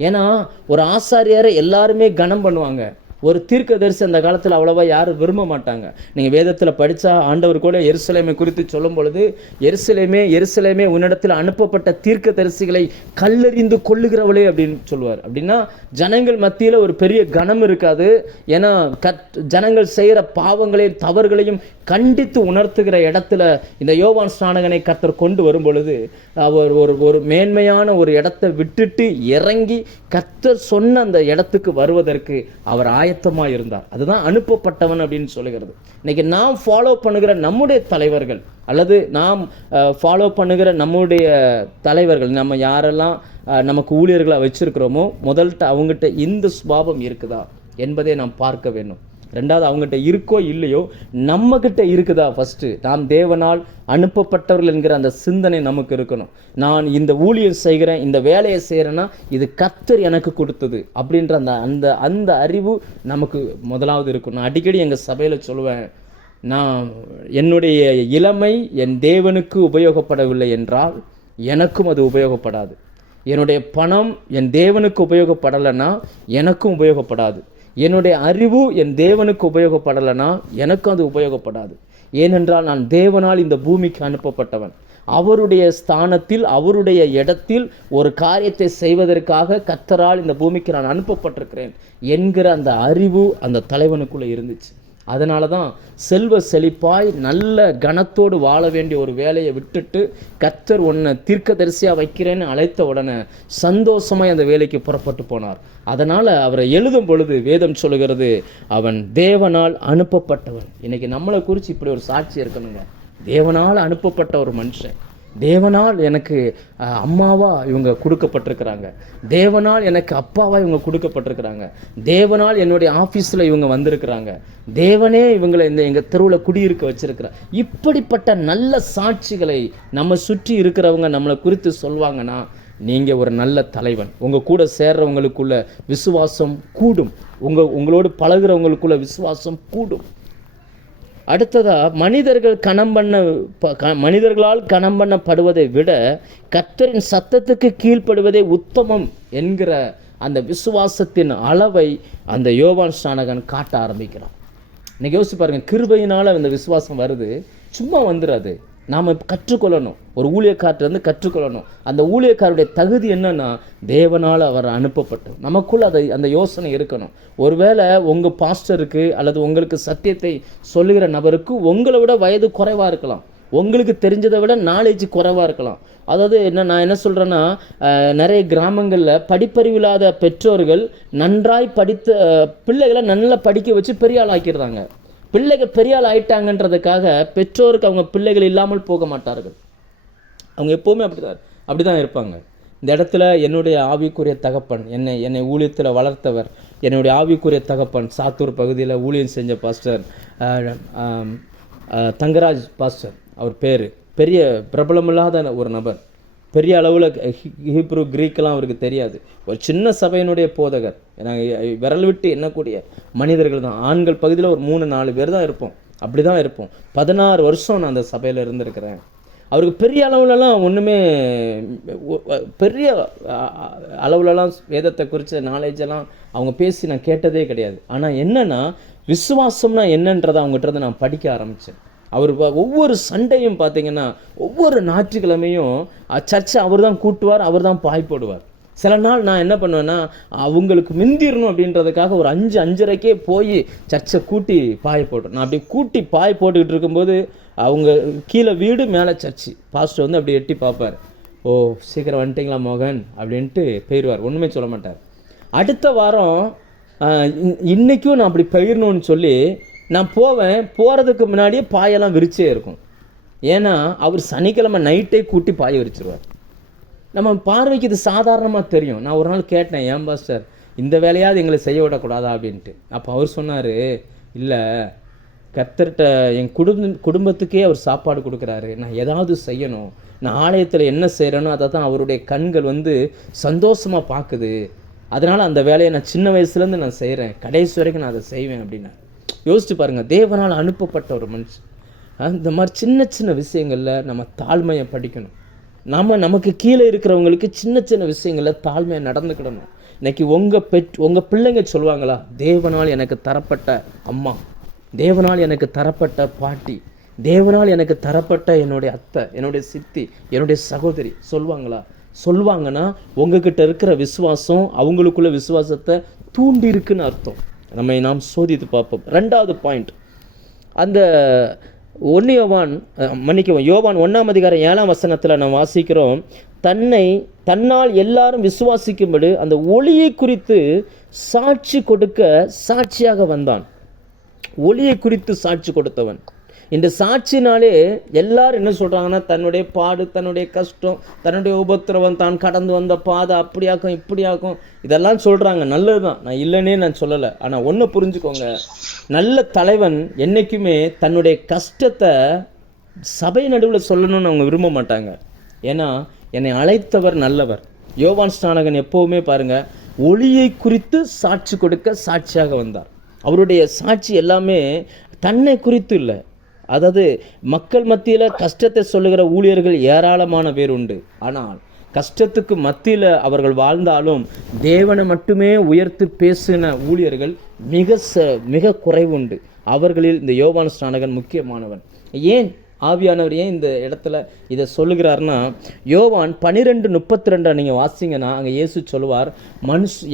ஏன்னா ஒரு ஆசாரியரை எல்லாருமே கனம் பண்ணுவாங்க. ஒரு தீர்க்கதரிசி அந்த காலத்தில் அவ்வளோவா யாரும் விரும்ப மாட்டாங்க. நீங்கள் வேதத்தில் படித்தா ஆண்டவர் கூட எருசலேமை குறித்து சொல்லும் பொழுது, எருசலேமே உன்னிடத்தில் அனுப்பப்பட்ட தீர்க்கதரிசிகளை கல்லெறிந்து கொள்ளுகிறவளே அப்படின்னு சொல்லுவார். அப்படின்னா ஜனங்கள் மத்தியில் ஒரு பெரிய கனம் இருக்காது. ஏன்னா ஜனங்கள் செய்கிற பாவங்களையும் தவறுகளையும் கண்டித்து உணர்த்துகிற இடத்துல இந்த யோவான் ஸ்நானகனை கர்த்தர் கொண்டு வரும் பொழுது அவர் ஒரு மேன்மையான ஒரு இடத்தை விட்டுட்டு இறங்கி கர்த்தர் சொன்ன அந்த இடத்துக்கு வருவதற்கு அவர் ஆயத்தமாக இருந்தார். அதுதான் அனுப்பப்பட்டவன் அப்படின்னு சொல்லுகிறது. இன்னைக்கு நாம் ஃபாலோ பண்ணுகிற நம்முடைய தலைவர்கள் அல்லது நாம் ஃபாலோ பண்ணுகிற நம்முடைய தலைவர்கள், நம்ம யாரெல்லாம் நமக்கு ஊழியர்களாக வச்சிருக்கிறோமோ, முதல்கிட்ட அவங்ககிட்ட இந்த சுபாவம் இருக்குதா என்பதை நாம் பார்க்க வேண்டும். 2வது, அவங்ககிட்ட இருக்கோ இல்லையோ நம்மக்கிட்ட இருக்குதா. ஃபஸ்ட்டு நாம் தேவனால் அனுப்பப்பட்டவர்கள் என்கிற அந்த சிந்தனை நமக்கு இருக்கணும். நான் இந்த ஊழியம் செய்கிறேன், இந்த வேலையை செய்கிறேன்னா இது கர்த்தர் எனக்கு கொடுத்தது அப்படின்ற அந்த அறிவு நமக்கு முதலாவது இருக்கும். நான் அடிக்கடி எங்கள் சபையில் சொல்லுவேன், நான் என்னுடைய இளமை என் தேவனுக்கு உபயோகப்படவில்லை என்றால் எனக்கும் அது உபயோகப்படாது. என்னுடைய பணம் என் தேவனுக்கு உபயோகப்படலைன்னா எனக்கும் உபயோகப்படாது. என்னுடைய அறிவு என் தேவனுக்கு உபயோகப்படலைன்னா எனக்கும் அது உபயோகப்படாது. ஏனென்றால் நான் தேவனால் இந்த பூமிக்கு அனுப்பப்பட்டவன். அவருடைய ஸ்தானத்தில், அவருடைய இடத்தில் ஒரு காரியத்தை செய்வதற்காக கர்த்தரால் இந்த பூமிக்கு நான் அனுப்பப்பட்டிருக்கிறேன் என்கிற அந்த அறிவு அந்த தலைவனுக்குள்ளே இருந்துச்சு. அதனால தான் செல்வ செழிப்பாய் நல்ல கனத்தோடு வாழ வேண்டிய ஒரு வேலையை விட்டுட்டு கர்த்தர் உன்னை தீர்க்கதரிசியாக வைக்கிறேன்னு அழைத்த உடனே சந்தோஷமாய் அந்த வேலைக்கு புறப்பட்டு போனார். அதனால் அவரை எழுதும் பொழுது வேதம் சொல்லுகிறது, அவன் தேவனால் அனுப்பப்பட்டவன். இன்றைக்கி நம்மளை குறித்து இப்படி ஒரு சாட்சி இருக்கணுங்க. தேவனால் அனுப்பப்பட்ட ஒரு மனுஷன். தேவனால் எனக்கு அம்மாவா இவங்க கொடுக்கப்பட்டிருக்கிறாங்க, தேவனால் எனக்கு அப்பாவா இவங்க கொடுக்கப்பட்டிருக்கிறாங்க, தேவனால் என்னுடைய ஆஃபீஸில் இவங்க வந்திருக்கிறாங்க, தேவனே இவங்களை எங்கள் தெருவில் குடியிருக்க வச்சிருக்கிறார். இப்படிப்பட்ட நல்ல சாட்சிகளை நம்ம சுற்றி இருக்கிறவங்க நம்மளை குறித்து சொல்வாங்கன்னா, நீங்கள் ஒரு நல்ல தலைவன். உங்கள் கூட சேர்றவங்களுக்குள்ள விசுவாசம் கூடும், உங்களோடு பழகிறவங்களுக்குள்ள விசுவாசம் கூடும். அடுத்ததா, மனிதர்களால் கனம் பண்ணப்படுவதை விட கர்த்தரின் சத்தத்துக்கு கீழ்ப்படுவதே உத்தமம் என்கிற அந்த விசுவாசத்தின் அளவை அந்த யோவான் ஸ்நானகன் காட்ட ஆரம்பிக்கிறான். இன்னைக்கு யோசிச்சு பாருங்க, கிருபையினால் அந்த விசுவாசம் வருது, சும்மா வந்துடாது. நாம் கற்றுக்கொள்ளணும், ஒரு ஊழியக்காரர்கிட்ட கற்றுக்கொள்ளணும். அந்த ஊழியக்காரருடைய தகுதி என்னன்னா, தேவனால் அவர் அனுப்பப்பட்டு நமக்குள்ள அந்த யோசனை இருக்கணும். ஒருவேளை உங்கள் பாஸ்டருக்கு அல்லது உங்களுக்கு சத்தியத்தை சொல்லுகிற நபருக்கு உங்களை விட வயது குறைவாக இருக்கலாம், உங்களுக்கு தெரிஞ்சதை விட நாலேஜ் குறைவாக இருக்கலாம். அதாவது நான் என்ன சொல்கிறேன்னா, நிறைய கிராமங்களில் படிப்பறிவில்லாத பெற்றோர்கள் நன்றாய் படித்த பிள்ளைகளை நல்லா படிக்க வச்சு பெரிய ஆள் ஆக்கிடுறாங்க. பிள்ளைகள் பெரிய ஆள் ஆயிட்டாங்கன்றதுக்காக பெற்றோருக்கு அவங்க பிள்ளைகள் இல்லாமல் போக மாட்டார்கள். அவங்க எப்போவுமே அப்படி தான் இருப்பாங்க. இந்த இடத்துல என்னுடைய ஆவிக்குரிய தகப்பன், என்னை ஊழியத்தில் வளர்த்தவர், என்னுடைய ஆவிக்குரிய தகப்பன், சாத்தூர் பகுதியில் ஊழியம் செஞ்ச பாஸ்டர் தங்கராஜ் பாஸ்டர், அவர் பேர், பெரிய பிரபலமில்லாத ஒரு நபர், பெரிய அளவில் ஹீப்ரு கிரீக்கெல்லாம் அவருக்கு தெரியாது, ஒரு சின்ன சபையினுடைய போதகர். நாங்கள் விரல் விட்டு எண்ணக்கூடிய மனிதர்கள் தான். ஆண்கள் பகுதியில் ஒரு 3-4 பேர் தான் இருப்போம், அப்படி தான் இருப்போம். 16 வருஷம் நான் அந்த சபையில் இருந்திருக்கிறேன். அவருக்கு பெரிய அளவுலலாம் ஒன்றுமே, பெரிய அளவுலலாம் வேதத்தை குறித்த நாலேஜெல்லாம் அவங்க பேசி நான் கேட்டதே கிடையாது. ஆனால் என்னென்னா, விசுவாசம்னா என்னன்றதை அவங்ககிட்ட நான் படிக்க ஆரம்பித்தேன். அவர் ஒவ்வொரு சண்டையும் பார்த்தீங்கன்னா, ஒவ்வொரு ஞாயிற்றுக்கிழமையும் சர்ச்சை அவர் தான் கூட்டுவார், அவர் தான் பாய் போடுவார். சில நாள் நான் என்ன பண்ணுவேன்னா, அவங்களுக்கு மிந்திரணும் அப்படின்றதுக்காக ஒரு 5-5:30 போய் சர்ச்சை கூட்டி பாய் போட்டோம். நான் அப்படி கூட்டி பாய் போட்டுக்கிட்டு இருக்கும்போது, அவங்க கீழே வீடு மேலே சர்ச்சு, பாஸ்டர் வந்து அப்படி எட்டி பார்ப்பார். ஓ, சீக்கிரம் வந்துட்டிங்களா மோகன் அப்படின்ட்டு போயிடுவார், ஒன்றுமே சொல்ல மாட்டார். அடுத்த வாரம் இன்றைக்கும் நான் அப்படி போயிடணும்னு சொல்லி நான் போகிறதுக்கு முன்னாடியே பாயெல்லாம் விரிச்சே இருக்கும். ஏன்னா அவர் சனிக்கிழமை நைட்டே கூட்டி பாயை விரிச்சிருவார். நம்ம பார்வைக்கு இது சாதாரணமாக தெரியும். நான் ஒரு நாள் கேட்டேன், ஏன் பாஸ்டர் இந்த வேலையாவது எங்களை செய்ய விடக்கூடாதா அப்படின்ட்டு. அப்போ அவர் சொன்னார், இல்லை, கர்த்தர்கிட்ட என் குடும்பத்துக்கே அவர் சாப்பாடு கொடுக்குறாரு, நான் ஏதாவது செய்யணும், நான் ஆலயத்தில் என்ன செய்கிறேனோ அதை தான் அவருடைய கண்கள் வந்து சந்தோஷமாக பார்க்குது, அதனால் அந்த வேலையை நான் சின்ன வயசுலேருந்து நான் செய்கிறேன், கடைசி வரைக்கும் நான் அதை செய்வேன் அப்படின்னா. யோசிச்சு பாருங்கள், தேவனால் அனுப்பப்பட்ட ஒரு மனுஷன். இந்த மாதிரி சின்ன சின்ன விஷயங்களில் நம்ம தாழ்மையை படிக்கணும். நமக்கு கீழே இருக்கிறவங்களுக்கு சின்ன சின்ன விஷயங்களில் தாழ்மையை நடந்துக்கிடணும். இன்னைக்கு உங்கள் பிள்ளைங்க சொல்லுவாங்களா, தேவனால் எனக்கு தரப்பட்ட அம்மா, தேவனால் எனக்கு தரப்பட்ட பாட்டி, தேவனால் எனக்கு தரப்பட்ட என்னுடைய அத்தை, என்னுடைய சித்தி, என்னுடைய சகோதரி சொல்லுவாங்கன்னா உங்ககிட்ட இருக்கிற விசுவாசம் அவங்களுக்குள்ள விசுவாசத்தை தூண்டி இருக்குன்னு அர்த்தம். நாம் சோதித்து பார்ப்போம். 2வது பாயிண்ட், அந்த யோவான் 1ஆம் அதிகாரம் 7ஆம் வசனத்தில் நாம் வாசிக்கிறோம், தன்னால் எல்லாரும் விசுவாசிக்கும்படி அந்த ஒளியை குறித்து சாட்சி கொடுக்க சாட்சியாக வந்தான். ஒளியை குறித்து சாட்சி கொடுத்தவன். இந்த சாட்சினாலே எல்லாரும் என்ன சொல்கிறாங்கன்னா, தன்னுடைய பாடு, தன்னுடைய கஷ்டம், தன்னுடைய உபத்திரவம், தான் கடந்து வந்த பாதை அப்படியாக்கும் இப்படியாக்கும் இதெல்லாம் சொல்கிறாங்க. நல்லது தான், நான் இல்லைன்னே நான் சொல்லலை. ஆனால் ஒன்று புரிஞ்சுக்கோங்க, நல்ல தலைவன் என்றைக்குமே தன்னுடைய கஷ்டத்தை சபை நடுவில் சொல்லணும்னு அவங்க விரும்ப மாட்டாங்க. ஏன்னா என்னை அழைத்தவர் நல்லவர். யோவான் ஸ்நானகன் எப்போவுமே பாருங்கள், ஒளியை குறித்து சாட்சி கொடுக்க சாட்சியாக வந்தார். அவருடைய சாட்சி எல்லாமே தன்னை குறித்து இல்லை. அதாவது மக்கள் மத்தியில் கஷ்டத்தை சொல்லுகிற ஊழியர்கள் ஏராளமான பேர் உண்டு. ஆனால் கஷ்டத்துக்கு மத்தியில் அவர்கள் வாழ்ந்தாலும் தேவனை மட்டுமே உயர்த்து பேசின ஊழியர்கள் மிக குறைவுண்டு. அவர்களில் இந்த யோவான் ஸ்நானகன் முக்கியமானவன். ஏன் ஆவியானவர் ஏன் இந்த இடத்துல இதை சொல்லுகிறார்னா, யோவான் 12:32 நீங்கள் வாசிங்கன்னா அங்கே இயேசு சொல்லுவார்,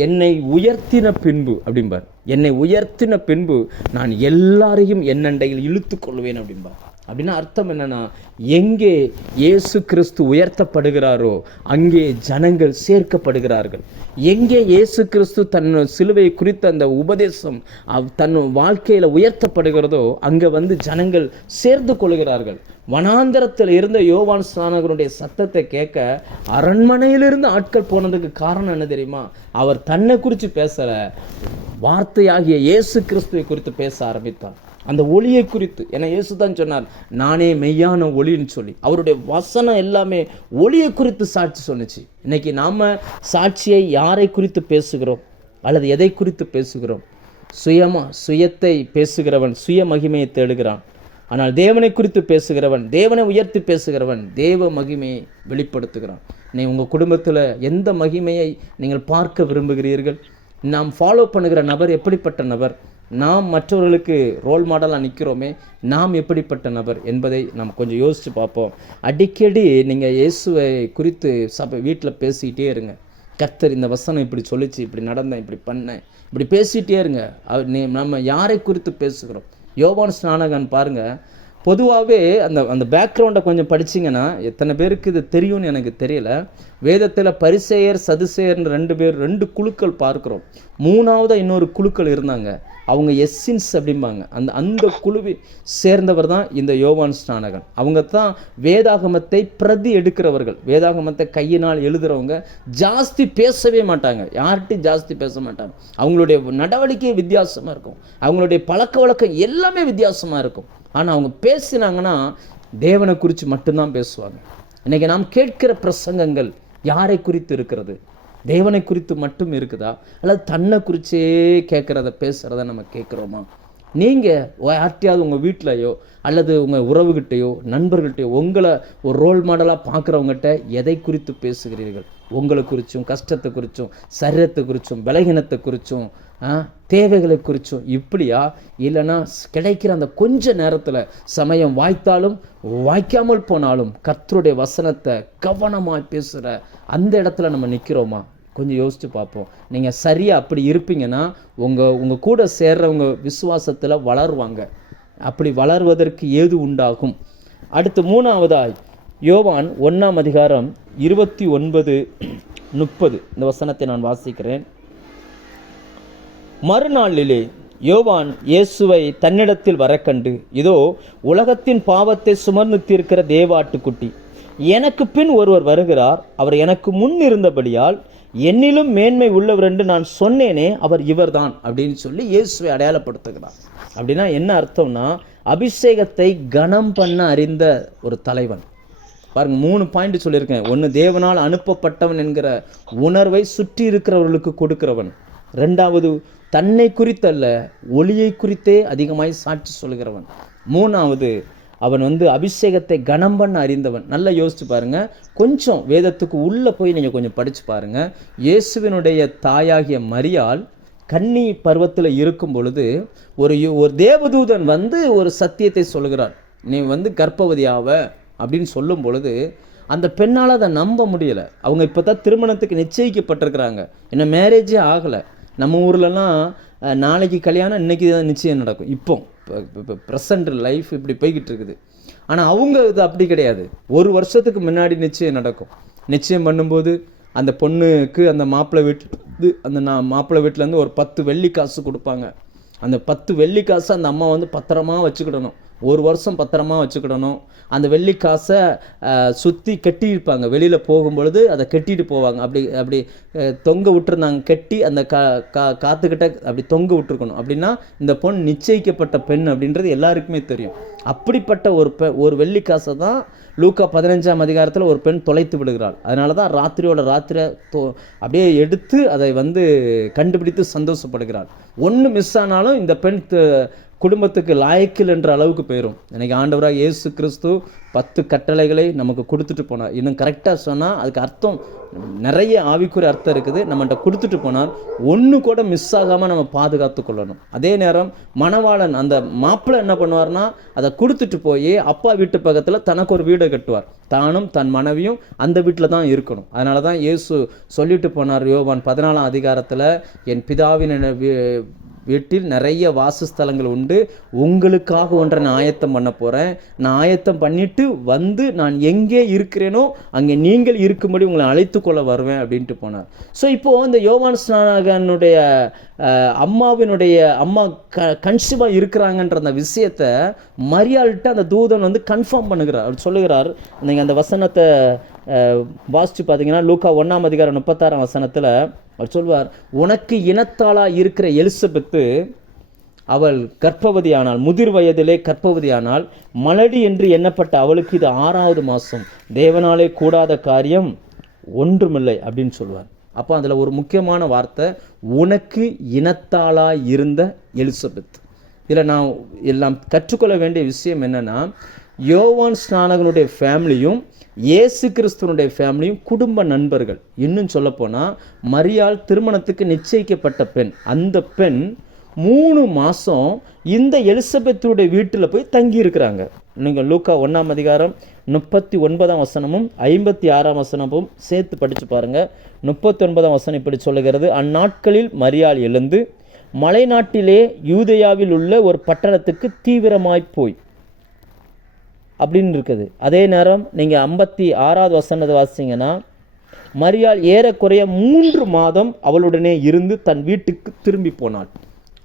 என்னை உயர்த்தின பின்பு அப்படிம்பார், என்னை உயர்த்தின பின்பு நான் எல்லாரையும் என்னண்டையில் இழுத்து கொள்வேன் அப்படிம்பார். அப்படின்னா அர்த்தம் என்னன்னா, எங்கே இயேசு கிறிஸ்து உயர்த்தப்படுகிறாரோ அங்கே ஜனங்கள் சேர்க்கப்படுகிறார்கள். எங்கே இயேசு கிறிஸ்து தன் சிலுவை குறித்த அந்த உபதேசம் தன் வாழ்க்கையில் உயர்த்தப்படுகிறதோ அங்கே வந்து ஜனங்கள் சேர்ந்து கொள்கிறார்கள். வனாந்தரத்தில் இருந்த யோவான் ஸ்நானகனுடைய சத்தத்தை கேட்க அரண்மனையிலிருந்து ஆட்கள் போனதுக்கு காரணம் என்ன தெரியுமா? அவர் தன்னை குறித்து பேசலை, வார்த்தையாகிய இயேசு கிறிஸ்துவை குறித்து பேச ஆரம்பித்தார். அந்த ஒளியை குறித்து. ஏன்னா இயேசு தான் சொன்னார், நானே மெய்யான ஒளின்னு சொல்லி. அவருடைய வசனம் எல்லாமே ஒளியை குறித்து சாட்சி சொன்னிச்சு. இன்னைக்கு நாம் சாட்சியை யாரை குறித்து பேசுகிறோம் அல்லது எதை குறித்து பேசுகிறோம்? சுயத்தை பேசுகிறவன் சுய மகிமையை தேடுகிறான். ஆனால் தேவனை குறித்து பேசுகிறவன், தேவனை உயர்த்தி பேசுகிறவன் தேவ மகிமையை வெளிப்படுத்துகிறான். நீ உங்கள் குடும்பத்தில் எந்த மகிமையை நீங்கள் பார்க்க விரும்புகிறீர்கள்? நாம் ஃபாலோ பண்ணுகிற நபர் எப்படிப்பட்ட நபர்? நாம் மற்றவர்களுக்கு ரோல் மாடலாக நிற்கிறோமே, நாம் எப்படிப்பட்ட நபர் என்பதை நாம் கொஞ்சம் யோசித்து பார்ப்போம். அடிக்கடி நீங்கள் இயேசுவை குறித்து வீட்டில் பேசிக்கிட்டே இருங்க. கர்த்தர் இந்த வசனம் இப்படி சொல்லிச்சு, இப்படி நடந்தேன், இப்படி பண்ணேன், இப்படி பேசிகிட்டே இருங்க. நம்ம யாரை குறித்து பேசுகிறோம்? யோவான் ஸ்நானகன் பாருங்கள், பொதுவாகவே அந்த பேக்ரவுண்டை கொஞ்சம் படிச்சிங்கன்னா எத்தனை பேருக்கு இது தெரியும்னு எனக்கு தெரியல. வேதத்தில் பரிசேயர் சதுசேயர்னு ரெண்டு குழுக்கள் பார்க்குறோம். மூணாவதாக இன்னொரு குழுக்கள் இருந்தாங்க, அவங்க எஸ்ஸின்ஸ் அப்படிம்பாங்க. அந்த குழுவை சேர்ந்தவர் தான் இந்த யோவான் ஸ்நானகன். அவங்க தான் வேதாகமத்தை பிரதி எடுக்கிறவர்கள். வேதாகமத்தை கையினால் எழுதுகிறவங்க. ஜாஸ்தி பேசவே மாட்டாங்க, யார்கிட்டையும் ஜாஸ்தி பேச மாட்டாங்க. அவங்களுடைய நடவடிக்கை வித்தியாசமாக இருக்கும், அவங்களுடைய பழக்க வழக்கம் எல்லாமே வித்தியாசமாக இருக்கும். ஆனால் அவங்க பேசினாங்கன்னா தேவனை குறித்து மட்டும்தான் பேசுவாங்க. இன்றைக்கி நாம் கேட்கிற பிரசங்கங்கள் யாரை குறித்து இருக்கிறது? தேவனை குறித்து மட்டும் இருக்குதா, அல்லது தன்னை குறித்தே கேட்குறத பேசுகிறத நம்ம கேட்குறோமா? நீங்கள் யார்கிட்டையாவது உங்கள் வீட்டிலையோ அல்லது உங்கள் உறவுகிட்டையோ நண்பர்கள்ட்டையோ உங்களை ஒரு ரோல் மாடலாக பார்க்குறவங்ககிட்ட எதை குறித்து பேசுகிறீர்கள்? உங்களை குறித்தும், கஷ்டத்தை குறித்தும், சரீரத்தை குறித்தும், பலகீனத்தை குறித்தும், தேவைகளை குறித்தும் இப்படியா? இல்லைன்னா கிடைக்கிற அந்த கொஞ்ச நேரத்தில் சமயம் வாய்த்தாலும் வாய்க்காமல் போனாலும் கர்த்தருடைய வசனத்தை கவனமாக பேசுகிற அந்த இடத்துல நம்ம நிற்கிறோமா? கொஞ்சம் யோசித்து பார்ப்போம். நீங்கள் சரியாக அப்படி இருப்பீங்கன்னா உங்கள் கூட சேர்றவங்க விசுவாசத்தில் வளருவாங்க. அப்படி வளர்வதற்கு ஏது உண்டாகும். அடுத்து மூணாவதாய் யோவான் 1ஆம் அதிகாரம் 29-30 இந்த வசனத்தை நான் வாசிக்கிறேன். மறுநாளிலே யோவான் இயேசுவை தன்னிடத்தில் வரக்கண்டு, இதோ உலகத்தின் பாவத்தை சுமர்ந்து தீர்க்கிற தேவாட்டுக்குட்டி, எனக்கு பின் ஒருவர் வருகிறார், அவர் எனக்கு முன் இருந்தபடியால் என்னிலும் மேன்மை உள்ளவர் என்று நான் சொன்னேனே, அவர் இவர்தான் அப்படின்னு சொல்லி இயேசுவை அடையாளப்படுத்துகிறார். அப்படின்னா என்ன அர்த்தம்னா, அபிஷேகத்தை கனம் பண்ண அறிந்த ஒரு தலைவன். பாருங்க, 3 பாயிண்ட் சொல்லியிருக்கேன். 1, தேவனால் அனுப்பப்பட்டவன் என்கிற உணர்வை சுற்றி இருக்கிறவர்களுக்கு கொடுக்கிறவன். 2வது, தன்னை குறித்தல்ல ஒளியை குறித்தே அதிகமாய் சாட்சி சொல்கிறவன். 3வது, அவன் அபிஷேகத்தை கனம் பண்ண அறிந்தவன். நல்லா யோசிச்சு பாருங்க. கொஞ்சம் வேதத்துக்கு உள்ளே போய் நீங்கள் கொஞ்சம் படித்து பாருங்க. இயேசுவினுடைய தாயாகிய மரியாள் கன்னி பருவத்தில் இருக்கும் பொழுது ஒரு தேவதூதன் ஒரு சத்தியத்தை சொல்கிறார். நீ கர்ப்பவதியாவ அப்படின்னு சொல்லும் பொழுது அந்த பெண்ணால் அதை நம்ப முடியலை. அவங்க இப்போ தான் திருமணத்துக்கு நிச்சயிக்கப்பட்டிருக்கிறாங்க, இன்னும் மேரேஜே ஆகலை. நம்ம ஊர்லலாம் நாளைக்கு கல்யாணம், இன்றைக்கி தான் நிச்சயம் நடக்கும். இப்போ ப்ரெசண்ட் லைஃப் இப்படி போய்கிட்டு இருக்குது. ஆனால் அவங்க இது அப்படி கிடையாது. 1 வருஷத்துக்கு முன்னாடி நிச்சயம் நடக்கும். நிச்சயம் பண்ணும்போது அந்த பொண்ணுக்கு அந்த மாப்பிள்ளை வீட்டிலேருந்து ஒரு 10 வெள்ளி காசு கொடுப்பாங்க. அந்த 10 வெள்ளி காசை அந்த அம்மா பத்திரமா வச்சுக்கிடணும். 1 வருஷம் பத்திரமா வச்சுக்கிடணும். அந்த வெள்ளி காசை சுற்றி கட்டியிருப்பாங்க. வெளியில் போகும்பொழுது அதை கட்டிட்டு போவாங்க. அப்படி தொங்க விட்டுருந்தாங்க. கட்டி அந்த காற்றுக்கிட்ட அப்படி தொங்க விட்டுருக்கணும். அப்படின்னா இந்த பொண்ணு நிச்சயிக்கப்பட்ட பெண் அப்படின்றது எல்லாருக்குமே தெரியும். அப்படிப்பட்ட ஒரு வெள்ளி காசை தான் லூக்கா 15ஆம் அதிகாரத்தில் ஒரு பெண் தொலைத்து விடுகிறாள். அதனால தான் ராத்திரியோட ராத்திரை அப்படியே எடுத்து அதை கண்டுபிடித்து சந்தோஷப்படுகிறாள். ஒன்று மிஸ் ஆனாலும் இந்த பெண் குடும்பத்துக்கு லாயக்கில் என்ற அளவுக்கு போயிடும். இன்றைக்கி ஆண்டவராக இயேசு கிறிஸ்து 10 கட்டளைகளை நமக்கு கொடுத்துட்டு போனார். இன்னும் கரெக்டாக சொன்னால் அதுக்கு அர்த்தம் நிறைய ஆவிக்குரிய அர்த்தம் இருக்குது. நம்மகிட்ட கொடுத்துட்டு போனார். ஒன்று கூட மிஸ் ஆகாமல் நம்ம பாதுகாத்து கொள்ளணும். அதே நேரம் மணவாளன் அந்த மாப்பிள்ளை என்ன பண்ணுவார்னா அதை கொடுத்துட்டு போய் அப்பா வீட்டு பக்கத்தில் தனக்கு ஒரு வீடை கட்டுவார். தானும் தன் மனைவியும் அந்த வீட்டில் தான் இருக்கணும். அதனால தான் இயேசு சொல்லிட்டு போனார் யோவான் 14ஆம் அதிகாரத்தில், என் பிதாவின் வீட்டில் நிறைய வாசஸ்தலங்கள் உண்டு, உங்களுக்காக ஒன்றை நான் ஆயத்தம் பண்ண போகிறேன், நான் ஆயத்தம் பண்ணிட்டு வந்து நான் எங்கே இருக்கிறேனோ அங்கே நீங்கள் இருக்கும்படி உங்களை அழைத்து கொள்ள வருவேன் அப்படின்ட்டு போனார். ஸோ இப்போது இந்த யோவான் ஸ்நானகனுடைய அம்மாவினுடைய அம்மா கன்சீவாக இருக்கிறாங்கன்ற அந்த விஷயத்தை மரியாள்கிட்ட அந்த தூதன் வந்து கன்ஃபார்ம் பண்ணுகிறார். அவர் சொல்லுகிறார், நீங்கள் அந்த வசனத்தை வாசித்து பார்த்தீங்கன்னா லூக்கா 1:36 அவர் சொல்வார், உனக்கு இனத்தாளாக இருக்கிற எலிசபெத்து அவள் கர்ப்பவதியானால், முதிர் வயதிலே கர்ப்பவதியானால், மலடி என்று எண்ணப்பட்ட அவளுக்கு இது 6வது மாதம், தேவனாலே கூடாத காரியம் ஒன்றுமில்லை அப்படின்னு சொல்வார். அப்போ அதில் ஒரு முக்கியமான வார்த்தை, உனக்கு இனத்தாளாக இருந்த எலிசபெத். இதில் நான் எல்லாம் கற்றுக்கொள்ள வேண்டிய விஷயம் என்னென்னா, யோவான் ஸ்நானகனுடைய ஃபேமிலியும் இயேசு கிறிஸ்துவனுடைய ஃபேமிலியும் குடும்ப நண்பர்கள். இன்னும் சொல்லப்போனால் மரியாள் திருமணத்துக்கு நிச்சயிக்கப்பட்ட பெண். அந்த பெண் 3 மாதம் இந்த எலிசபெத்துடைய வீட்டில் போய் தங்கி இருக்கிறாங்க. நீங்கள் லூக்கா 1:39 56 சேர்த்து படித்து பாருங்கள். 39 இப்படி சொல்லுகிறது, அந்நாட்களில் மரியாள் எழுந்து மலை நாட்டிலே யூதேயாவில் உள்ள ஒரு பட்டணத்துக்கு தீவிரமாய் போய் அப்படின்னு இருக்குது. அதே நேரம் நீங்கள் 56 வாசிங்கன்னா, மரியாள் ஏறக்குறைய 3 மாதம் அவளுடனே இருந்து தன் வீட்டுக்கு திரும்பி போனாள்.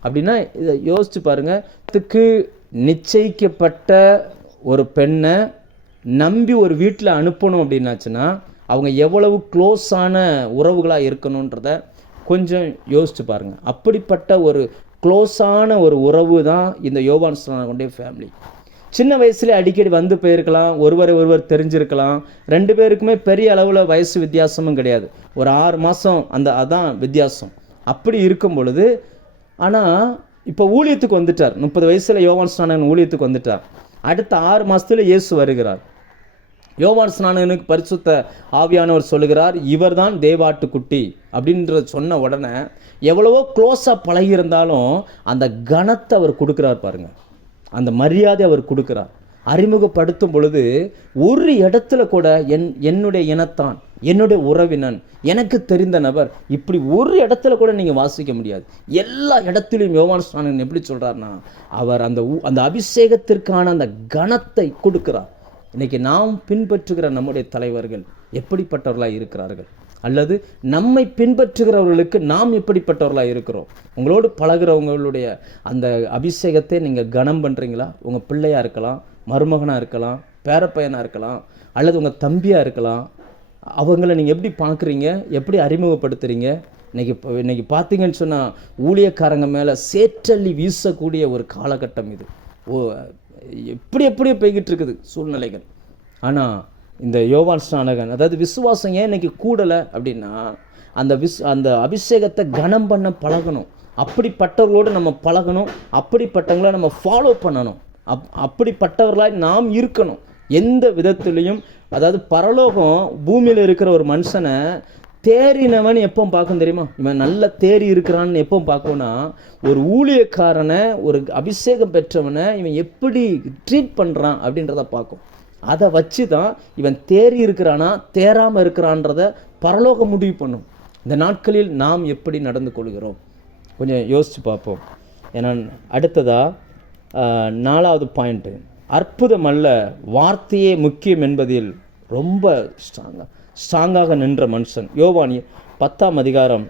அப்படின்னா இதை யோசிச்சு பாருங்கள், இதுக்கு நிச்சயிக்கப்பட்ட ஒரு பெண்ணை நம்பி ஒரு வீட்டில் அனுப்பணும் அப்படின்னாச்சுன்னா அவங்க எவ்வளவு க்ளோஸான உறவுகளாக இருக்கணுன்றத கொஞ்சம் யோசிச்சு பாருங்கள். அப்படிப்பட்ட ஒரு க்ளோஸான ஒரு உறவு தான் இந்த யோவான் ஸ்நானகனுடைய ஃபேமிலி. சின்ன வயசுல அடிக்கடி வந்து போயிருக்கலாம், ஒருவர் தெரிஞ்சிருக்கலாம், 2 பேருக்குமே பெரிய அளவில் வயசு வித்தியாசமும் கிடையாது, ஒரு 6 மாதம் அதான் வித்தியாசம். அப்படி இருக்கும் பொழுது, ஆனால் இப்போ ஊழியத்துக்கு வந்துட்டார், 30 வயசில் யோவான் ஸ்நானகன் ஊழியத்துக்கு வந்துட்டார். அடுத்த 6 மாதத்தில் இயேசு வருகிறார். யோவான் ஸ்நானகனுக்கு பரிசுத்த ஆவியானவர் சொல்லுகிறார், இவர் தான் தேவாட்டுக்குட்டி அப்படின்றத சொன்ன உடனே எவ்வளவோ க்ளோஸாக பழகியிருந்தாலும் அந்த கனத்தை அவர் கொடுக்குறார் பாருங்கள், அந்த மரியாதை அவர் கொடுக்குறார். அறிமுகப்படுத்தும் பொழுது ஒரு இடத்துல கூட என்னுடைய இனத்தான், என்னுடைய உறவினன், எனக்கு தெரிந்த நபர், இப்படி ஒரு இடத்துல கூட நீங்கள் வாசிக்க முடியாது. எல்லா இடத்துலையும் யோவான் ஸ்நானகன் எப்படி சொல்கிறார்னா, அவர் அந்த அபிஷேகத்திற்கான அந்த கனத்தை கொடுக்கிறார். இன்றைக்கி நாம் பின்பற்றுகிற நம்முடைய தலைவர்கள் எப்படிப்பட்டவர்களாக இருக்கிறார்கள், அல்லது நம்மை பின்பற்றுகிறவர்களுக்கு நாம் எப்படிப்பட்டவர்களாக இருக்கிறோம்? உங்களோடு பழகிறவங்களுடைய அந்த அபிஷேகத்தை நீங்கள் கனம் பண்ணுறீங்களா? உங்கள் பிள்ளையாக இருக்கலாம், மருமகனாக இருக்கலாம், பேரப்பையனாக இருக்கலாம், அல்லது உங்கள் தம்பியாக இருக்கலாம். அவங்கள நீங்கள் எப்படி பார்க்குறீங்க, எப்படி அறிமுகப்படுத்துகிறீங்க? இன்றைக்கி பார்த்தீங்கன்னு சொன்னால் ஊழியக்காரங்க மேலே சேற்றள்ளி வீசக்கூடிய ஒரு காலகட்டம் இது. எப்படியோ போய்கிட்டு இருக்குது சூழ்நிலைகள். ஆனால் இந்த யோவான் ஸ்நானகன், அதாவது விசுவாசம் ஏன் இன்னைக்கு கூடலை அப்படின்னா, அந்த அபிஷேகத்தை கனம் பண்ண பழகணும், அப்படிப்பட்டவர்களோடு நம்ம பழகணும், அப்படிப்பட்டவங்கள நம்ம ஃபாலோ பண்ணணும், அப்படிப்பட்டவர்களாய் நாம் இருக்கணும் எந்த விதத்துலேயும். அதாவது பரலோகம் பூமியில் இருக்கிற ஒரு மனுஷனை தேறினவன் எப்போ பார்க்கும் தெரியுமா? இவன் நல்ல தேறி இருக்கிறான்னு எப்போ பார்க்கணும்னா, ஒரு ஊழியக்காரனை, ஒரு அபிஷேகம் பெற்றவனை இவன் எப்படி ட்ரீட் பண்ணுறான் அப்படின்றத பார்க்கும். அதை வச்சு தான் இவன் தேறி இருக்கிறானா தேராமல் இருக்கிறான்றத பரலோகம் முடிவு பண்ணும். இந்த நாட்களில் நாம் எப்படி நடந்து கொள்கிறோம் கொஞ்சம் யோசித்து பார்ப்போம். ஏன்னா அடுத்ததாக 4வது பாயிண்ட்டு, அற்புதம் அல்ல வார்த்தையே முக்கியம் என்பதில் ரொம்ப ஸ்ட்ராங்காக நின்ற மனுஷன். யோவான் 10:41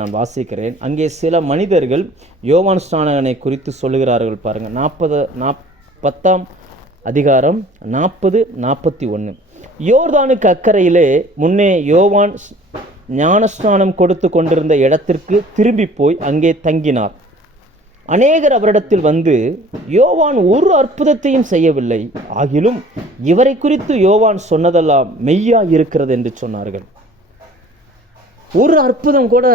நான் வாசிக்கிறேன். அங்கே சில மனிதர்கள் யோவான் ஸ்நானகனை குறித்து சொல்லுகிறார்கள் பாருங்கள். 10:40 யோர்தானுக்கு அக்கறையிலே முன்னே யோவான் ஞானஸ்நானம் கொடுத்து கொண்டிருந்த இடத்திற்கு திரும்பி போய் அங்கே தங்கினார். அநேகர் அவரிடத்தில் வந்து, யோவான் ஒரு அற்புதத்தையும் செய்யவில்லை, ஆகிலும் இவரை குறித்து யோவான் சொன்னதெல்லாம் மெய்யா இருக்கிறது என்று சொன்னார்கள். ஒரு அற்புதம் கூட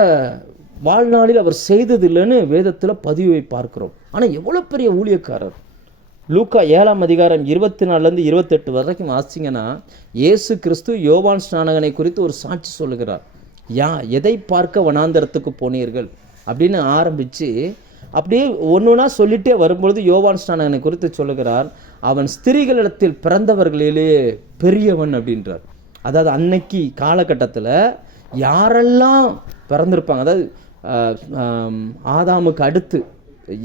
வாழ்நாளில் அவர் செய்ததில்லைன்னு வேதத்தில் பதிவை பார்க்கிறோம். ஆனால் எவ்வளோ பெரிய ஊழியக்காரர்! லூக்கா 7:24-28 வரைக்கும் வாசிங்கன்னா, இயேசு கிறிஸ்து யோவான் ஸ்நானகனை குறித்து ஒரு சாட்சி சொல்லுகிறார். எதை பார்க்க வனாந்தரத்துக்கு போனீர்கள் அப்படின்னு ஆரம்பித்து அப்படியே ஒன்றுனா சொல்லிட்டே வரும்பொழுது யோவான் ஸ்நானகனை குறித்து சொல்லுகிறார், அவன் ஸ்திரீகளிடத்தில் பிறந்தவர்களிலே பெரியவன் அப்படின்றார். அதாவது அன்னைக்கு காலகட்டத்தில் யாரெல்லாம் பிறந்திருப்பாங்க, அதாவது ஆதாமுக்கு அடுத்து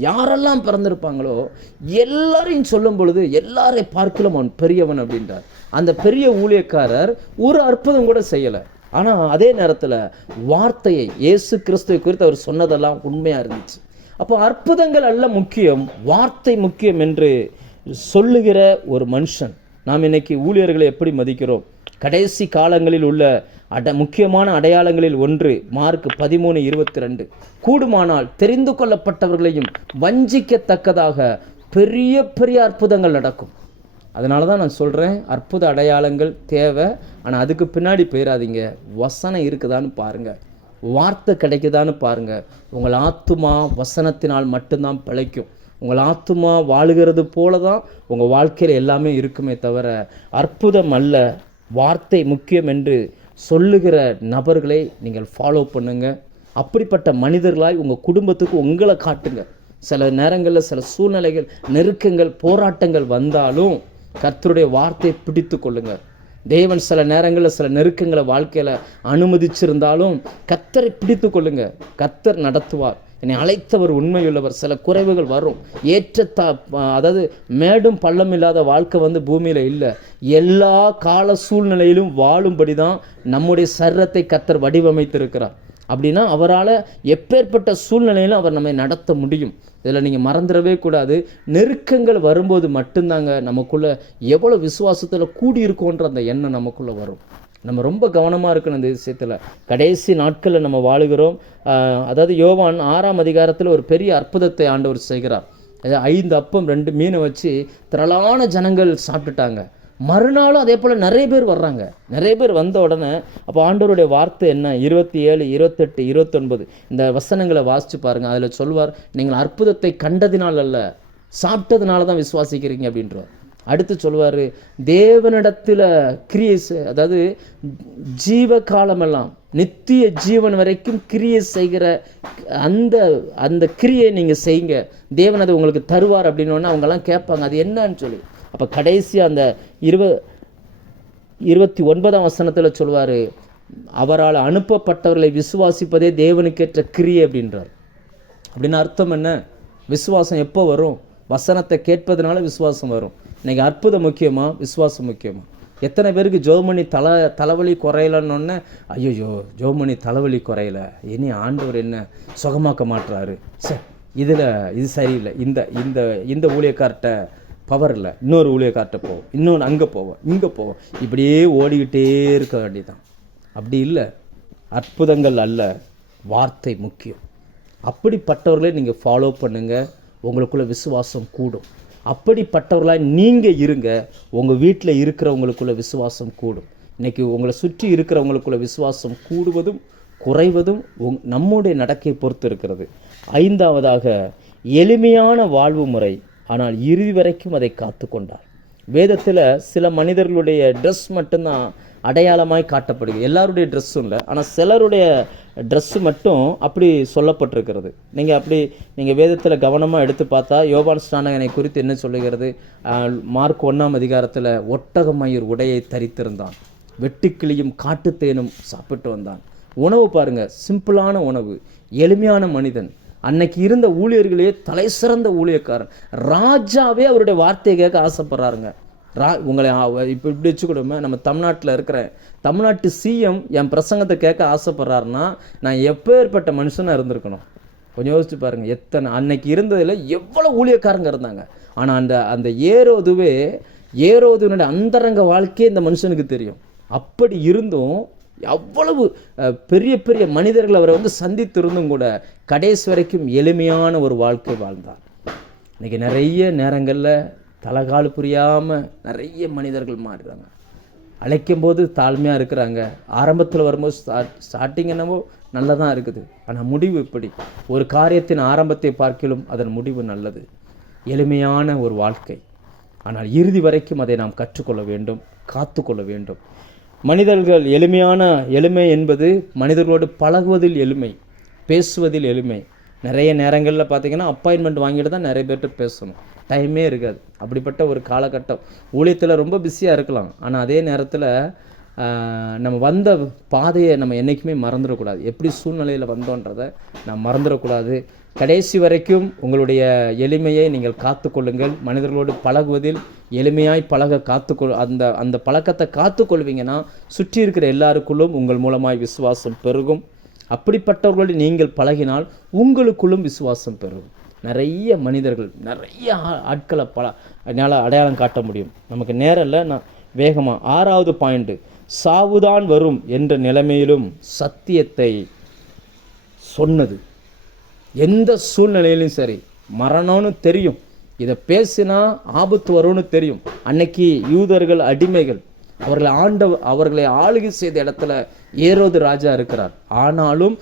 யாரெல்லாம் பிறந்திருப்பாங்களோ எல்லாரையும் சொல்லும் பொழுது எல்லாரை பார்க்கலாம் அவன் பெரியவன் அப்படின்றார். அந்த பெரிய ஊழியக்காரர் ஒரு அற்புதம் கூட செய்யலை. ஆனால் அதே நேரத்தில் வார்த்தையை, இயேசு கிறிஸ்துவை குறித்து அவர் சொன்னதெல்லாம் உண்மையாக இருந்துச்சு. அப்போ அற்புதங்கள் அல்ல முக்கியம், வார்த்தை முக்கியம் என்று சொல்லுகிற ஒரு மனுஷன். நாம் இன்னைக்கு ஊழியர்களை எப்படி மதிக்கிறோம்? கடைசி காலங்களில் உள்ள முக்கியமான அடையாளங்களில் ஒன்று மார்க் 13:22, கூடுமானால் தெரிந்து கொள்ளப்பட்டவர்களையும் வஞ்சிக்கத்தக்கதாக பெரிய பெரிய அற்புதங்கள் நடக்கும். அதனால தான் நான் சொல்கிறேன், அற்புத அடையாளங்கள் தேவை. ஆனால் அதுக்கு பின்னாடி போயிடாதீங்க. வசனம் இருக்குதான்னு பாருங்கள், வார்த்தை கிடைக்குதான்னு பாருங்கள். உங்கள் ஆத்துமா வசனத்தினால் மட்டும்தான் பிழைக்கும். உங்கள் ஆத்துமா வாழுகிறது போல தான் உங்கள் வாழ்க்கையில் எல்லாமே இருக்குமே தவிர அற்புதம் அல்ல. வார்த்தை முக்கியம் என்று சொல்லுகிற நபர்களை நீங்கள் ஃபாலோ பண்ணுங்க. அப்படிப்பட்ட மனிதர்களாய் உங்கள் குடும்பத்துக்கு உங்களை காட்டுங்க. சில நேரங்களில் சில சூழ்நிலைகள், நெருக்கங்கள், போராட்டங்கள் வந்தாலும் கர்த்தருடைய வார்த்தையை பிடித்து கொள்ளுங்க. தேவன் சில நேரங்களில் சில நெருக்கங்களை வாழ்க்கையில் அனுமதிச்சிருந்தாலும் கர்த்தரை பிடித்து கொள்ளுங்க. கர்த்தர் நடத்துவார். என்னை அழைத்தவர் உண்மையுள்ளவர். சில குறைவுகள் வரும். அதாவது மேடும் பள்ளம் இல்லாத வாழ்க்கை பூமியில் இல்லை. எல்லா கால சூழ்நிலையிலும் வாழும்படி தான் நம்முடைய சரீரத்தை கர்த்தர் வடிவமைத்திருக்கிறார். அப்படின்னா அவரால் எப்பேற்பட்ட சூழ்நிலையிலும் அவர் நம்மை நடத்த முடியும். இதில் நீங்கள் மறந்துடவே கூடாது. நெருக்கங்கள் வரும்போது மட்டும்தாங்க நமக்குள்ளே எவ்வளோ விசுவாசத்தில் கூடியிருக்கோன்ற அந்த எண்ணம் நமக்குள்ளே வரும். நம்ம ரொம்ப கவனமாக இருக்கணும் இந்த விஷயத்தில். கடைசி நாட்களில் நம்ம வாழுகிறோம். அதாவது யோவான் 6ஆம் அதிகாரத்தில் ஒரு பெரிய அற்புதத்தை ஆண்டவர் செய்கிறார். 5 அப்பம் 2 மீனை வச்சு திரளான ஜனங்கள் சாப்பிட்டுட்டாங்க. மறுநாளும் அதே போல் நிறைய பேர் வர்றாங்க. நிறைய பேர் வந்த உடனே அப்போ ஆண்டவருடைய வார்த்தை என்ன? 27, 28, 29 இந்த வசனங்களை வாசித்து பாருங்கள். அதில் சொல்வார், நீங்கள் அற்புதத்தை கண்டதினால் அல்ல, சாப்பிட்டதுனால தான் விசுவாசிக்கிறீங்க அப்படின்றார். அடுத்து சொல்வார், தேவனிடத்தில் கிரியை, அதாவது ஜீவ காலமெல்லாம் நித்திய ஜீவன் வரைக்கும் கிரியை செய்கிற அந்த கிரியை நீங்கள் செய்யுங்க, தேவன் அதை உங்களுக்கு தருவார் அப்படின்னோன்னா அவங்கெல்லாம் கேட்பாங்க அது என்னன்னு சொல்லி. அப்போ கடைசியாக அந்த 29ஆம் வசனத்தில் சொல்வார், அவரால் அனுப்பப்பட்டவர்களை விசுவாசிப்பதே தேவனுக்கேற்ற கிரியை அப்படின்றார். அப்படின்னு அர்த்தம் என்ன? விசுவாசம் எப்போ வரும்? வசனத்தை கேட்பதனால விசுவாசம் வரும். இன்றைக்கி அற்புதம் முக்கியமா, விசுவாசம் முக்கியமா? எத்தனை பேருக்கு ஜோமணி தலைவலி குறையலன்னொன்னே, ஐயோ ஜோமணி தலைவலி குறையல, இனி ஆண்டவர் என்ன சுகமாக்க மாட்டுறாரு, இது சரியில்லை, இந்த ஊழியக்கார்ட்ட பவர் இல்லை, இன்னொரு ஊழியக்கார்ட்ட போவோம், இன்னொன்று அங்கே போவோம், இங்கே போவோம், இப்படியே ஓடிக்கிட்டே இருக்க வேண்டியதான். அப்படி இல்லை. அற்புதங்கள் அல்ல, வார்த்தை முக்கியம். அப்படிப்பட்டவர்களே நீங்கள் ஃபாலோ பண்ணுங்கள். உங்களுக்குள்ள விசுவாசம் கூடும். அப்படிப்பட்டவர்களாக நீங்கள் இருங்க. உங்கள் வீட்டில் இருக்கிறவங்களுக்குள்ள விசுவாசம் கூடும். இன்றைக்கி உங்களை சுற்றி இருக்கிறவங்களுக்குள்ள விசுவாசம் கூடுவதும் குறைவதும் நம்முடைய நடக்கையை பொறுத்து இருக்கிறது. 5ஆவதாக, எளிமையான வாழ்வு முறை, ஆனால் இறுதி வரைக்கும் அதை காத்து கொண்டார். வேதத்தில் சில மனிதர்களுடைய ட்ரெஸ் மட்டும்தான் அடையாளமாய் காட்டப்படுது. எல்லாருடைய ட்ரெஸ்ஸும் இல்லை, ஆனால் சிலருடைய ட்ரெஸ்ஸு மட்டும் அப்படி சொல்லப்பட்டிருக்கிறது. நீங்கள் வேதத்தில் கவனமாக எடுத்து பார்த்தா யோவான் ஸ்நானகனை குறித்து என்ன சொல்லுகிறது? மார்க் 1ஆம் அதிகாரத்தில் ஒட்டகமயிர் உடையை தரித்திருந்தான், வெட்டுக்கிளியும் காட்டுத்தேனும் சாப்பிட்டு வந்தான். உணவு பாருங்கள், சிம்பிளான உணவு, எளிமையான மனிதன். அன்னைக்கு இருந்த ஊழியர்களே தலை சிறந்த ஊழியக்காரன். ராஜாவே அவருடைய வார்த்தையை கேட்க ஆசைப்படுறாருங்க. உங்களை இப்போ இப்படி வச்சுக்கூடமே, நம்ம தமிழ்நாட்டில் இருக்கிற தமிழ்நாட்டு சிஎம் என் பிரசங்கத்தை கேட்க ஆசைப்படுறாருன்னா நான் எப்பேற்பட்ட மனுஷனாக இருந்திருக்கணும். கொஞ்சம் யோசிச்சு பாருங்கள். எத்தனை அன்னைக்கு இருந்ததில் எவ்வளோ ஊழியக்காரங்க இருந்தாங்க. ஆனால் அந்த ஏரோதுனுடைய அந்தரங்க வாழ்க்கையே இந்த மனுஷனுக்கு தெரியும். அப்படி இருந்தும் அவ்வளவு பெரிய பெரிய மனிதர்கள் அவரை சந்தித்திருந்தும் கூட கடைசி வரைக்கும் எளிமையான ஒரு வாழ்க்கை வாழ்ந்தார். இன்றைக்கி நிறைய நேரங்களில் தலைகால் புரியாமல் நிறைய மனிதர்கள் மாறுறாங்க. அழைக்கும் போது தாழ்மையாக இருக்கிறாங்க. ஆரம்பத்தில் வரும்போது ஸ்டார்டிங் என்னவோ நல்லா தான் இருக்குது, ஆனால் முடிவு இப்படி. ஒரு காரியத்தின் ஆரம்பத்தை பார்க்கிலும் அதன் முடிவு நல்லது. எளிமையான ஒரு வாழ்க்கை, ஆனால் இறுதி வரைக்கும் அதை நாம் கற்றுக்கொள்ள வேண்டும், காத்து கொள்ள வேண்டும். மனிதர்கள் எளிமை என்பது மனிதர்களோடு பழகுவதில் எளிமை, பேசுவதில் எளிமை. நிறைய நேரங்களில் பார்த்திங்கன்னா அப்பாயின்மெண்ட் வாங்கிட்டு தான் நிறைய பேர்கிட்ட பேசணும், டைமே இருக்காது. அப்படிப்பட்ட ஒரு காலகட்டம். ஊழியத்தில் ரொம்ப பிஸியாக இருக்கலாம், ஆனால் அதே நேரத்தில் நம்ம வந்த பாதையை நம்ம என்றைக்குமே மறந்துடக்கூடாது. எப்படி சூழ்நிலையில் வந்தோன்றதை நான் மறந்துடக்கூடாது. கடைசி வரைக்கும் உங்களுடைய எளிமையை நீங்கள் காத்து கொள்ளுங்கள். மனிதர்களோடு பழகுவதில் எளிமையாய் பழக அந்த பழக்கத்தை காத்து கொள்வீங்கன்னா சுற்றி இருக்கிற எல்லாருக்குள்ளும் உங்கள் மூலமாய் விசுவாசம் பெருகும். அப்படிப்பட்டவர்களோடு நீங்கள் பழகினால் உங்களுக்குள்ளும் விசுவாசம் பெருகும். நிறைய மனிதர்கள், நிறைய ஆட்களை என்னால் அடையாளம் காட்ட முடியும். நமக்கு நேரம் இல்லை, நான் வேகமாக 6வது பாயிண்ட்டு, சாவுதான் வரும் என்ற நிலைமையிலும் சத்தியத்தை சொன்னது. எந்த சூழ்நிலையிலும் சரி, மரணம்னு தெரியும், இதை பேசினா ஆபத்து வரும்னு தெரியும். அன்னைக்கு யூதர்கள் அடிமைகள், அவர்களை ஆளுகை செய்த இடத்துல ஏரோது ராஜா இருக்கிறார். ஆனாலும்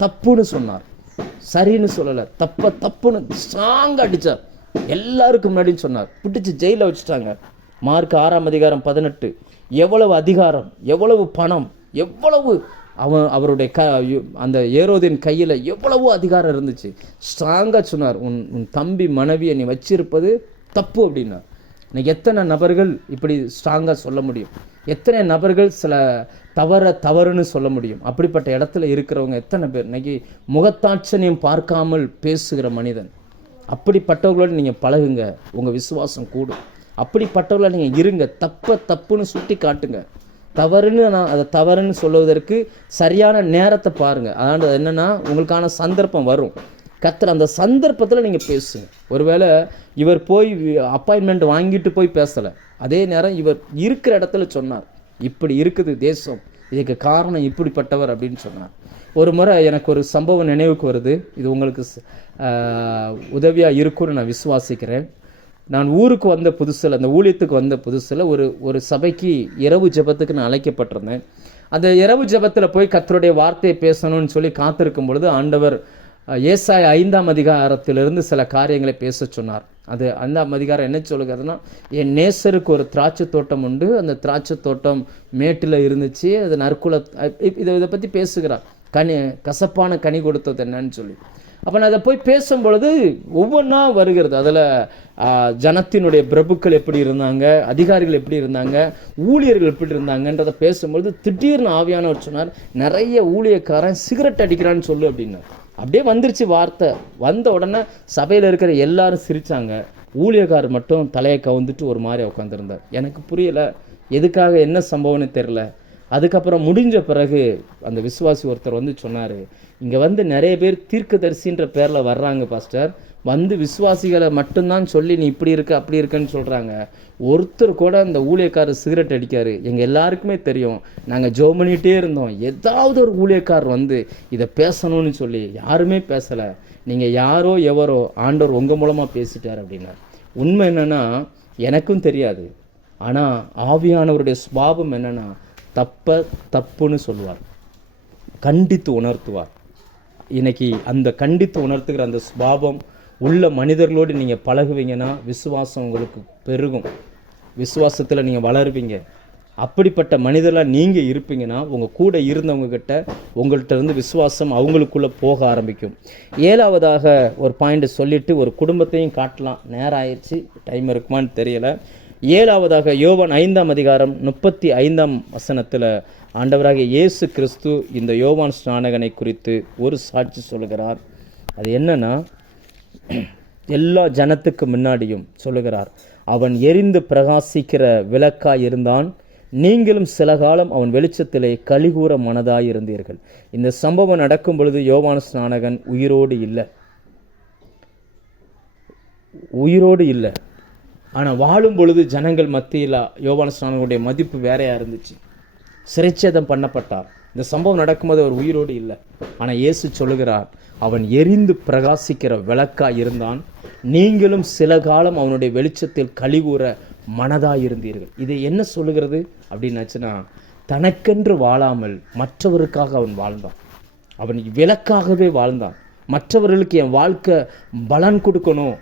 தப்புன்னு சொன்னார், சரின்னு சொல்லலை, தப்புன்னு ஸ்ட்ராங்காக அடித்தார். எல்லாருக்கும் முன்னாடின்னு சொன்னார். பிடிச்சி ஜெயிலில் வச்சுட்டாங்க. மார்க் 6ஆம் அதிகாரம் 18. எவ்வளவு அதிகாரம், எவ்வளவு பணம், எவ்வளவு அவருடைய அந்த ஏரோதின் கையில் எவ்வளவோ அதிகாரம் இருந்துச்சு. ஸ்ட்ராங்காக சொன்னார், உன் தம்பி மனைவியை நீ வச்சிருப்பது தப்பு அப்படின்னார். இன்னைக்கு எத்தனை நபர்கள் இப்படி ஸ்ட்ராங்காக சொல்ல முடியும்? எத்தனை நபர்கள் சில தவறுன்னு சொல்ல முடியும்? அப்படிப்பட்ட இடத்துல இருக்கிறவங்க எத்தனை பேர்? இன்னைக்கு முகத்தாட்சணியம் பார்க்காமல் பேசுகிற மனிதன். அப்படிப்பட்டவர்களோடு நீங்கள் பழகுங்க, உங்கள் விசுவாசம் கூடும். அப்படிப்பட்டவர்கள நீங்கள் இருங்க. தப்புன்னு சுட்டி காட்டுங்க. அதை தவறுன்னு சொல்லுவதற்கு சரியான நேரத்தை பாருங்கள். அதாவது என்னென்னா, உங்களுக்கான சந்தர்ப்பம் வரும். கர்த்தர் அந்த சந்தர்ப்பத்தில் நீங்கள் பேசுங்க. ஒருவேளை இவர் போய் அப்பாயின்மெண்ட் வாங்கிட்டு போய் பேசலை, அதே நேரம் இவர் இருக்கிற இடத்துல சொன்னார், இப்படி இருக்குது தேசம், இதுக்கு காரணம் இப்படிப்பட்டவர் அப்படின்னு சொன்னார். ஒரு முறை எனக்கு ஒரு சம்பவம் நினைவுக்கு வருது. இது உங்களுக்கு உதவியாக இருக்கும்னு நான் விசுவாசிக்கிறேன். நான் ஊருக்கு வந்த புதுசில், அந்த ஊழியத்துக்கு வந்த புதுசில் ஒரு சபைக்கு இரவு ஜெபத்துக்கு நான் அழைக்கப்பட்டிருந்தேன். அந்த இரவு ஜெபத்தில் போய் கர்த்தருடைய வார்த்தையை பேசணும்னு சொல்லி காத்திருக்கும் பொழுது ஆண்டவர் ஏசாயா 5ஆம் அதிகாரத்திலிருந்து சில காரியங்களை பேச சொன்னார். அது 5ஆம் அதிகாரம் என்ன சொல்லுகிறதுனா, என் நேசருக்கு ஒரு திராட்சை தோட்டம் உண்டு, அந்த திராட்சை தோட்டம் மேட்டில் இருந்துச்சு, அது இதை பற்றி பேசுகிறார். கசப்பான கனி கொடுத்தது என்னன்னு சொல்லி. அப்போ நான் அதை போய் பேசும்பொழுது ஒவ்வொன்றா வருகிறது. அதில் ஜனத்தினுடைய பிரபுக்கள் எப்படி இருந்தாங்க, அதிகாரிகள் எப்படி இருந்தாங்க, ஊழியர்கள் எப்படி இருந்தாங்கன்றதை பேசும்பொழுது திடீர்னு ஆவியானவர் சொன்னார், நிறைய ஊழியக்காரன் சிகரெட் அடிக்கிறான்னு சொல்லு அப்படின்னார். அப்படியே வந்துருச்சு வார்த்தை. வந்த உடனே சபையில் இருக்கிற எல்லாரும் சிரித்தாங்க. ஊழியக்காரர் மட்டும் தலையை கவுந்துட்டு ஒரு மாதிரி உட்காந்துருந்தார். எனக்கு புரியலை, எதுக்காக, என்ன சம்பவம்னு தெரில. அதுக்கப்புறம் முடிஞ்ச பிறகு அந்த விசுவாசி ஒருத்தர் வந்து சொன்னார், இங்கே நிறைய பேர் தீர்க்கதரிசின்ற பேரில் வர்றாங்க பாஸ்டர், விசுவாசிகளை மட்டும்தான் சொல்லி நீ இப்படி இருக்க அப்படி இருக்கன்னு சொல்கிறாங்க. ஒருத்தர் கூட அந்த ஊழியக்காரர் சிகரெட் அடிக்காரு. எங்கள் எல்லாருக்குமே தெரியும், நாங்கள் ஜோம் பண்ணிகிட்டே இருந்தோம், ஏதாவது ஒரு ஊழியக்காரர் இதை பேசணும்னு சொல்லி. யாருமே பேசலை, நீங்கள் யாரோ எவரோ ஆண்டவர் உங்கள் மூலமாக பேசிட்டார் அப்படின்னார். உண்மை என்னென்னா, எனக்கும் தெரியாது, ஆனால் ஆவியானவருடைய சுபாவம் என்னென்னா, தப்புன்னு சொல்லுவார், கண்டித்து உணர்த்துவார். இன்னைக்கு அந்த கண்டித்து உணர்த்துகிற அந்த சுபாவம் உள்ள மனிதர்களோடு நீங்கள் பழகுவீங்கன்னா விசுவாசம் உங்களுக்கு பெருகும், விசுவாசத்தில் நீங்கள் வளருவீங்க. அப்படிப்பட்ட மனிதர்களாக நீங்கள் இருப்பீங்கன்னா உங்கள் கூட இருந்தவங்கக்கிட்ட உங்கள்கிட்ட இருந்து விசுவாசம் அவங்களுக்குள்ளே போக ஆரம்பிக்கும். 7வதாக ஒரு பாயிண்ட் சொல்லிவிட்டு ஒரு குடும்பத்தையும் காட்டலாம். நேரம் ஆயிடுச்சு, டைம் இருக்குமான்னு தெரியலை. 7வதாக யோவான் 5ஆம் அதிகாரம் 35ஆம் வசனத்தில் ஆண்டவராகிய இயேசு கிறிஸ்து இந்த யோவான் ஸ்நானகனை குறித்து ஒரு சாட்சி சொல்லுகிறார். அது என்னன்னா, எல்லா ஜனத்துக்கு முன்னாடியும் சொல்லுகிறார், அவன் எரிந்து பிரகாசிக்கிற விளக்காய் இருந்தான், நீங்களும் சில காலம் அவன் வெளிச்சத்திலே கலிகூற மனதாய் இருந்தீர்கள். இந்த சம்பவம் நடக்கும் பொழுது யோவான் ஸ்நானகன் உயிரோடு இல்லை. ஆனால் வாழும் பொழுது ஜனங்கள் மத்தியில் யோவான் ஸ்நானகனுடைய மதிப்பு வேறையாக இருந்துச்சு. சிறைச்சேதம் பண்ணப்பட்டார். இந்த சம்பவம் நடக்கும்போது அவர் உயிரோடு இல்லை. ஆனால் இயேசு சொல்லுகிறார், அவன் எரிந்து பிரகாசிக்கிற விளக்காய் இருந்தான், நீங்களும் சில காலம் அவனுடைய வெளிச்சத்தில் கலிகூற மனதாக இருந்தீர்கள். இதை என்ன சொல்லுகிறது அப்படின்னாச்சுன்னா, தனக்கென்று வாழாமல் மற்றவருக்காக அவன் வாழ்ந்தான். அவன் விளக்காகவே வாழ்ந்தான். மற்றவர்களுக்கு என் வாழ்க்கை பலன் கொடுக்கணும்,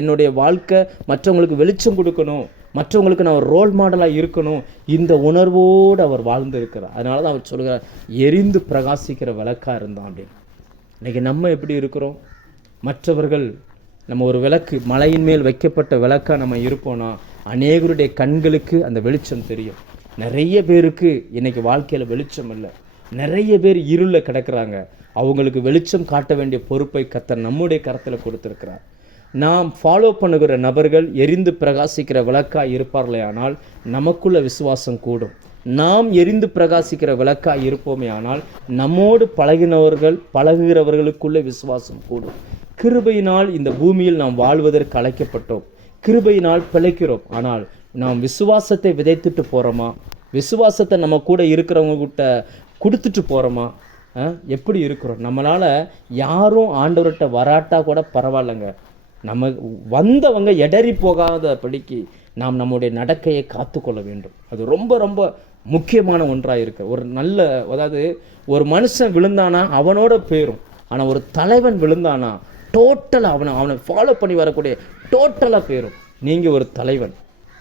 என்னுடைய வாழ்க்கை மற்றவங்களுக்கு வெளிச்சம் கொடுக்கணும், மற்றவங்களுக்கு நான் ஒரு ரோல் மாடலாக இருக்கணும், இந்த உணர்வோடு அவர் வாழ்ந்திருக்கிறார். அதனால தான் அவர் சொல்கிறார், எரிந்து பிரகாசிக்கிற விளக்காக இருந்தான் அப்படின்னு. இன்றைக்கி நம்ம எப்படி இருக்கிறோம்? மற்றவர்கள், நம்ம ஒரு விளக்கு, மலையின் மேல் வைக்கப்பட்ட விளக்காக நம்ம இருப்போம்னா அநேகருடைய கண்களுக்கு அந்த வெளிச்சம் தெரியும். நிறைய பேருக்கு இன்னைக்கு வாழ்க்கையில் வெளிச்சம் இல்லை. நிறைய பேர் இருளில் கிடக்கிறாங்க. அவங்களுக்கு வெளிச்சம் காட்ட வேண்டிய பொறுப்பை கர்த்தர் நம்முடைய கரத்தில் கொடுத்துருக்கிறார். நாம் ஃபாலோ பண்ணுகிற நபர்கள் எரிந்து பிரகாசிக்கிற விளக்காய் இருப்பார்களே ஆனால் நமக்குள்ள விசுவாசம் கூடும். நாம் எரிந்து பிரகாசிக்கிற விளக்காய் இருப்போமே ஆனால் நம்மோடு பழகுகிறவர்களுக்குள்ள விசுவாசம் கூடும். கிருபையினால் இந்த பூமியில் நாம் வாழ்வதற்கு அழைக்கப்பட்டோம். கிருபையினால் பிழைக்கிறோம். ஆனால் நாம் விசுவாசத்தை விதைத்துட்டு போகிறோமா? விசுவாசத்தை நம்ம கூட இருக்கிறவங்க கிட்ட கொடுத்துட்டு போகிறோமா? எப்படி இருக்கிறோம்? நம்மளால் யாரும் ஆண்டவர்கிட்ட வராட்டா கூட பரவாயில்லைங்க. நம்ம வந்தவங்க எடறி போகாதபடிக்கு நாம் நம்முடைய நடக்கையை காத்துக்கொள்ள வேண்டும். அது ரொம்ப ரொம்ப முக்கியமான ஒன்றாக இருக்கு. அதாவது ஒரு மனுஷன் விழுந்தானா அவனோட போயிடும். ஆனால் ஒரு தலைவன் விழுந்தானா டோட்டலாக அவனை ஃபாலோ பண்ணி வரக்கூடிய டோட்டலாக போயிடும். நீங்கள் ஒரு தலைவன்.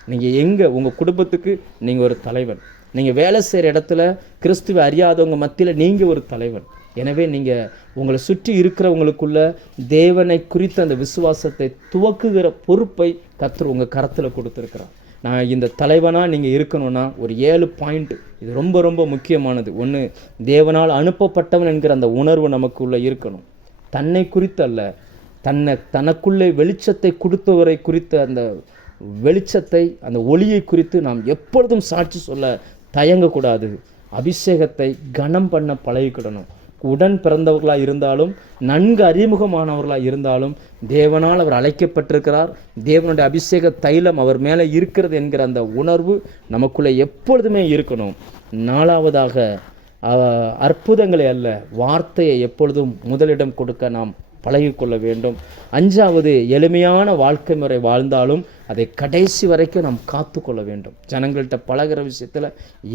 நீங்கள் உங்கள் குடும்பத்துக்கு நீங்கள் ஒரு தலைவன். நீங்கள் வேலை செய்கிற இடத்துல கிறிஸ்துவை அறியாதவங்க மத்தியில் நீங்கள் ஒரு தலைவன். எனவே நீங்கள் உங்களை சுற்றி இருக்கிறவங்களுக்குள்ள தேவனை குறித்த அந்த விசுவாசத்தை துவக்குகிற பொறுப்பை கர்த்தர் உங்கள் கரத்தில் கொடுத்துருக்கிறார். நான் இந்த தலைவனாக நீங்கள் இருக்கணும்னா ஒரு 7 பாயிண்ட், இது ரொம்ப ரொம்ப முக்கியமானது. ஒன்று, தேவனால் அனுப்பப்பட்டவன் என்கிற அந்த உணர்வு நமக்குள்ளே இருக்கணும். தன்னை குறித்தல்ல, தனக்குள்ளே வெளிச்சத்தை கொடுத்தவரை குறித்த அந்த வெளிச்சத்தை, அந்த ஒளியை குறித்து நாம் எப்பொழுதும் சாட்சி சொல்ல தயங்கக்கூடாது. அபிஷேகத்தை கனம் பண்ண பழகிக்கிடணும். உடன் பிறந்தவர்களாக இருந்தாலும் நன்கு அறிமுகமானவர்களாக இருந்தாலும் தேவனால் அவர் அழைக்கப்பட்டிருக்கிறார். தேவனுடைய அபிஷேக தைலம் அவர் மேலே இருக்கிறது என்கிற அந்த உணர்வு நமக்குள்ளே எப்பொழுதுமே இருக்கணும். 4வதாக, அற்புதங்களை அல்ல, வார்த்தையை எப்பொழுதும் முதலிடம் கொடுக்க நாம் பழகிக்கொள்ள வேண்டும். 5வது, எளிமையான வாழ்க்கை முறை வாழ்ந்தாலும் அதை கடைசி வரைக்கும் நாம் காத்து கொள்ள வேண்டும். ஜனங்கள்கிட்ட பழகிற விஷயத்தில்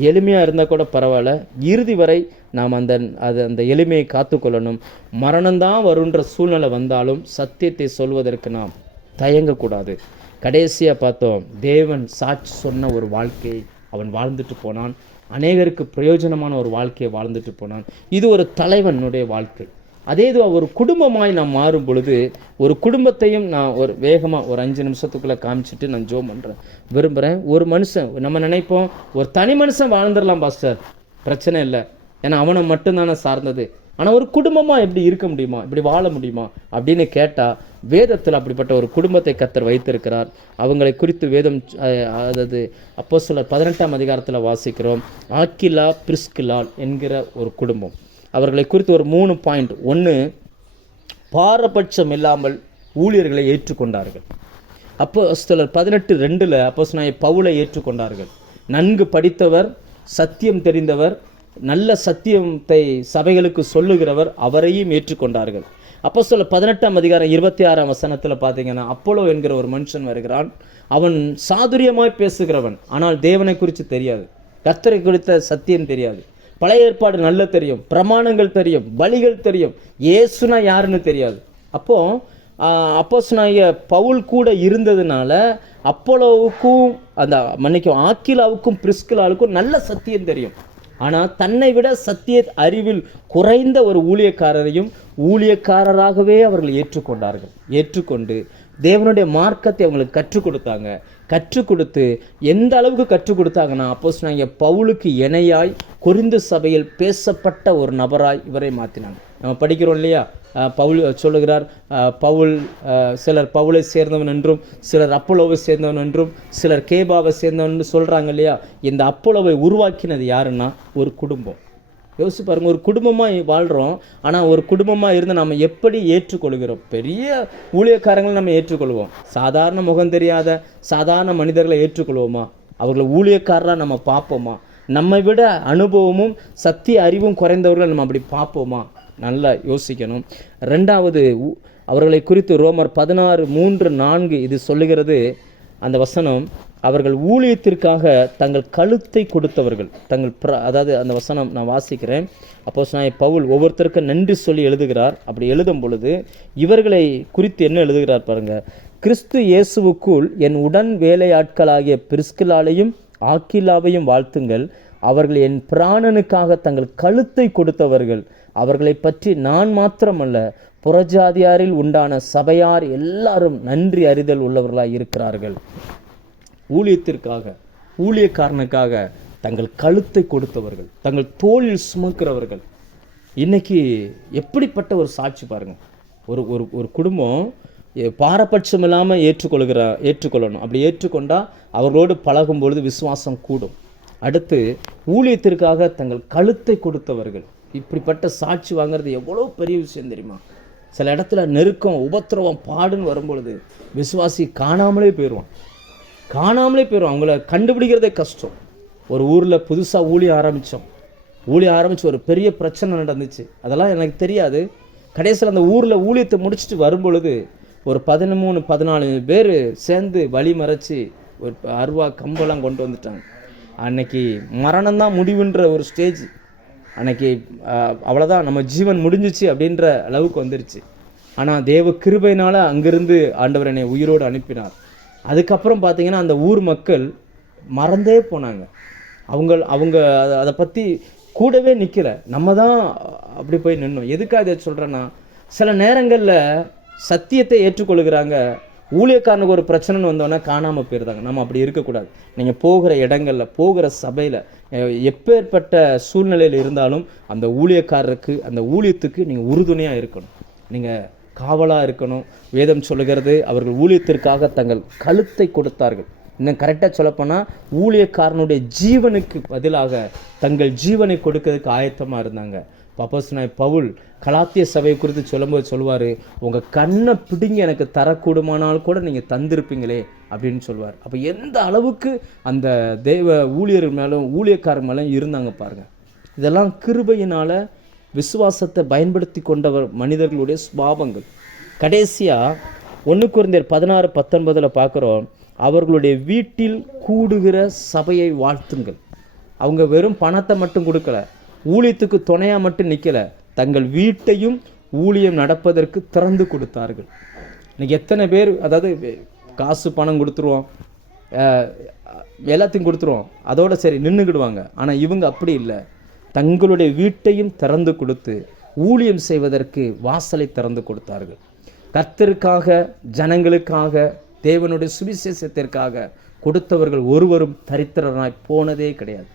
எளிமையாக இருந்தால் கூட பரவாயில்ல, இறுதி வரை நாம் அந்த எளிமையை காத்து கொள்ளணும். மரணம்தான் வருன்ற சூழ்நிலை வந்தாலும் சத்தியத்தை சொல்வதற்கு நாம் தயங்கக்கூடாது. கடைசியாக பார்த்தோம், தேவன் சாட்சி சொன்ன ஒரு வாழ்க்கையை அவன் வாழ்ந்துட்டு போனான். அநேகருக்கு பிரயோஜனமான ஒரு வாழ்க்கையை வாழ்ந்துட்டு போனான். இது ஒரு தலைவனுடைய வாழ்க்கை. அதே இது ஒரு குடும்பமாய் நாம் மாறும் பொழுது, ஒரு குடும்பத்தையும் நான் வேகமாக ஒரு 5 நிமிஷத்துக்குள்ளே காமிச்சிட்டு நான் ஜோம் பண்ணுறேன் விரும்புகிறேன். ஒரு மனுஷன், நம்ம நினைப்போம் ஒரு தனி மனுஷன் வாழ்ந்துடலாம் பாஸ்டர், பிரச்சனை இல்லை, ஏன்னா அவனை மட்டும்தானே சார்ந்தது. ஆனால் ஒரு குடும்பமாக எப்படி இருக்க முடியுமா, இப்படி வாழ முடியுமா அப்படின்னு கேட்டால், வேதத்தில் அப்படிப்பட்ட ஒரு குடும்பத்தை கர்த்தர் வைத்திருக்கிறார். அவங்களை குறித்து வேதம், அதாவது அப்போஸ்தலர் 18ஆம் அதிகாரத்தில் வாசிக்கிறோம். ஆக்கிலா பிரிஸ்கிலாள் என்கிற ஒரு குடும்பம். அவர்களை குறித்து ஒரு 3 பாயிண்ட். 1, பாரபட்சம் இல்லாமல் ஊழியர்களை ஏற்றுக்கொண்டார்கள். அப்போஸ்தலர் 18:2 அப்போஸ்தலனாகிய பவுலை ஏற்றுக்கொண்டார்கள். நன்கு படித்தவர், சத்தியம் தெரிந்தவர், நல்ல சத்தியத்தை சபைகளுக்கு சொல்லுகிறவர், அவரையும் ஏற்றுக்கொண்டார்கள். அப்போஸ்தலர் 18ஆம் அதிகாரம் 26ஆம் வசனத்தில் பார்த்தீங்கன்னா, அப்போலோ என்கிற ஒரு மனுஷன் வருகிறான். அவன் சாதுரியமாய் பேசுகிறவன், ஆனால் தேவனை குறித்து தெரியாது, கர்த்தரை குறித்த சத்தியம் தெரியாது. பழைய ஏற்பாடு நல்ல தெரியும், பிரமாணங்கள் தெரியும், பலிகள் தெரியும், இயேசுனா யாருன்னு தெரியாது. அப்போஸ்தலனாகிய பவுல் கூட இருந்ததுனால அப்போலோவுக்கும் ஆக்கிலாவுக்கும் பிரிஸ்கிலாவுக்கும் நல்ல சத்தியம் தெரியும். ஆனால் தன்னை விட சத்திய அறிவில் குறைந்த ஒரு ஊழியக்காரரையும் ஊழியக்காரராகவே அவர்கள் ஏற்றுக்கொண்டு தேவனுடைய மார்க்கத்தை அவங்களுக்கு கற்றுக் கொடுத்தாங்க. கற்றுக் கொடுத்து எந்த அளவுக்கு கற்றுக் கொடுத்தாங்கன்னா, அப்போஸ்தலனாகிய பவுலுக்கு இணையாய் கொரிந்து சபையில் பேசப்பட்ட ஒரு நபராய் இவரை மாற்றினாங்க. நம்ம படிக்கிறோம் இல்லையா, பவுல் சொல்லுகிறார், சிலர் பவுலை சேர்ந்தவன் என்றும், சிலர் அப்போலோவை சேர்ந்தவன் என்றும், சிலர் கேபாவை சேர்ந்தவன் சொல்கிறாங்க இல்லையா. இந்த அப்போலோவை உருவாக்கினது யாருன்னா ஒரு குடும்பம். யோசிச்சு பாருங்கள், ஒரு குடும்பமாக வாழ்கிறோம். ஆனால் ஒரு குடும்பமாக இருந்து நம்ம எப்படி ஏற்றுக்கொள்கிறோம்? பெரிய ஊழியக்காரங்களை நம்ம ஏற்றுக்கொள்வோம், சாதாரண முகம் தெரியாத சாதாரண மனிதர்களை ஏற்றுக்கொள்வோமா? அவர்களை ஊழியக்காரராக நம்ம பார்ப்போமா? நம்மை விட அனுபவமும் சத்திய அறிவும் குறைந்தவர்களை நம்ம அப்படி பார்ப்போமா? நல்லா யோசிக்கணும். 2வது, அவர்களை குறித்து ரோமர் 16:3-4 இது சொல்லுகிறது. அந்த வசனம், அவர்கள் ஊழியத்திற்காக தங்கள் கழுத்தை கொடுத்தவர்கள், அதாவது அந்த வசனம் நான் வாசிக்கிறேன். அப்போஸ்தலனாகிய பவுல் ஒவ்வொருத்தருக்கும் நன்றி சொல்லி எழுதுகிறார். அப்படி எழுதும் பொழுது இவர்களை குறித்து என்ன எழுதுகிறார் பாருங்க. கிறிஸ்து இயேசுவுக்குள் என் உடன் வேலையாட்களாகிய பிரிஸ்கிலாளையும் ஆக்கிலாவையும் வாழ்த்துங்கள். அவர்கள் என் பிராணனுக்காக தங்கள் கழுத்தை கொடுத்தவர்கள். அவர்களை பற்றி நான் மாத்திரமல்ல, புறஜாதியாரில் உண்டான சபையார் எல்லாரும் நன்றி அறிதல் உள்ளவர்களாக இருக்கிறார்கள். ஊழியத்திற்காக, ஊழியக்காரனுக்காக தங்கள் கழுத்தை கொடுத்தவர்கள், தங்கள் தோளில் சுமக்கிறவர்கள். இன்னைக்கு எப்படிப்பட்ட ஒரு சாட்சி பாருங்கள். ஒரு ஒரு ஒரு குடும்பம் பாரபட்சம் இல்லாமல் ஏற்றுக்கொள்ளணும். அப்படி ஏற்றுக்கொண்டால் அவர்களோடு பழகும் பொழுது விசுவாசம் கூடும். அடுத்து ஊழியத்திற்காக தங்கள் கழுத்தை கொடுத்தவர்கள். இப்படிப்பட்ட சாட்சி வாங்கிறது எவ்வளோ பெரிய விஷயம் தெரியுமா? சில இடத்துல நெருக்கம், உபத்திரவம், பாடுன்னு வரும்பொழுது விசுவாசி காணாமலே போயிடுவான். அவங்கள கண்டுபிடிக்கிறதே கஷ்டம். ஒரு ஊரில் புதுசாக ஊழியம் ஆரம்பித்து ஒரு பெரிய பிரச்சனை நடந்துச்சு. அதெல்லாம் எனக்கு தெரியாது. கடைசியில் அந்த ஊரில் ஊழியத்தை முடிச்சுட்டு வரும்பொழுது ஒரு 13-14 பேர் சேர்ந்து வழி மறைச்சி ஒரு அருவா கம்பெல்லாம் கொண்டு வந்துட்டாங்க. அன்னைக்கு மரணம்தான் முடிவுன்ற ஒரு ஸ்டேஜ். அன்னைக்கு அவ்வளோதான், நம்ம ஜீவன் முடிஞ்சிச்சு அப்படின்ற அளவுக்கு வந்துருச்சு. ஆனால் தேவ கிருபையினால் அங்கிருந்து ஆண்டவர் என்னை உயிரோடு அனுப்பினார். அதுக்கப்புறம் பார்த்தீங்கன்னா அந்த ஊர் மக்கள் மறந்தே போனாங்க. அவங்க அதை பற்றி கூடவே நிற்கலை. நம்ம தான் அப்படி போய் நின்னோம். எதுக்காக இதை சொல்கிறேன்னா, சில நேரங்களில் சத்தியத்தை ஏற்றுக்கொள்கிறாங்க, ஊழியக்காரனுக்கு ஒரு பிரச்சனைன்னு வந்தோன்னா காணாமல் போயிருந்தாங்க. நம்ம அப்படி இருக்கக்கூடாது. நீங்கள் போகிற இடங்களில், போகிற சபையில், எப்பேற்பட்ட சூழ்நிலையில் இருந்தாலும் அந்த ஊழியக்காரருக்கு, அந்த ஊழியத்துக்கு நீங்கள் உறுதுணையாக இருக்கணும். நீங்கள் காவலாக இருக்கணும். வேதம் சொல்லுகிறது, அவர்கள் ஊழியத்திற்காக தங்கள் கழுத்தை கொடுத்தார்கள். இன்னும் கரெக்டாக சொல்லப்போனால் ஊழியக்காரனுடைய ஜீவனுக்கு பதிலாக தங்கள் ஜீவனை கொடுக்கறதுக்கு ஆயத்தமாக இருந்தாங்க. அப்போஸ்தலனாகிய பவுல் கலாத்திய சபையை குறித்து சொல்லும்போது சொல்லுவார், உங்கள் கண்ணை பிடிங்கி எனக்கு தரக்கூடுமானால் கூட நீங்கள் தந்திருப்பீங்களே அப்படின்னு சொல்லுவார். அப்போ எந்த அளவுக்கு அந்த தேவ ஊழியர் மேலும் ஊழியக்காரர் மேலும் இருந்தாங்க பாருங்கள். இதெல்லாம் கிருபையினால் விசுவாசத்தை பயன்படுத்தி கொண்டவர் மனிதர்களுடைய சுபாவங்கள். கடைசியாக 1 கொரிந்தியர் 16-19 பார்க்குறோம், அவர்களுடைய வீட்டில் கூடுகிற சபையை வாழ்த்துங்கள். அவங்க வெறும் பணத்தை மட்டும் கொடுக்கல, ஊழியத்துக்கு துணையாக மட்டும் நிற்கலை, தங்கள் வீட்டையும் ஊழியம் நடப்பதற்கு திறந்து கொடுத்தார்கள். இன்னைக்கு எத்தனை பேர், அதாவது காசு பணம் கொடுத்துருவோம், எல்லாத்தையும் கொடுத்துருவோம், அதோடு சரி நின்றுக்கிடுவாங்க. ஆனால் இவங்க அப்படி இல்லை. தங்களுடைய வீட்டையும் திறந்து கொடுத்து ஊழியம் செய்வதற்கு வாசலை திறந்து கொடுத்தார்கள். கர்த்தருக்காக, ஜனங்களுக்காக, தேவனுடைய சுவிசேஷத்திற்காக கொடுத்தவர்கள் ஒருவரும் தரித்திரராய் போனதே கிடையாது.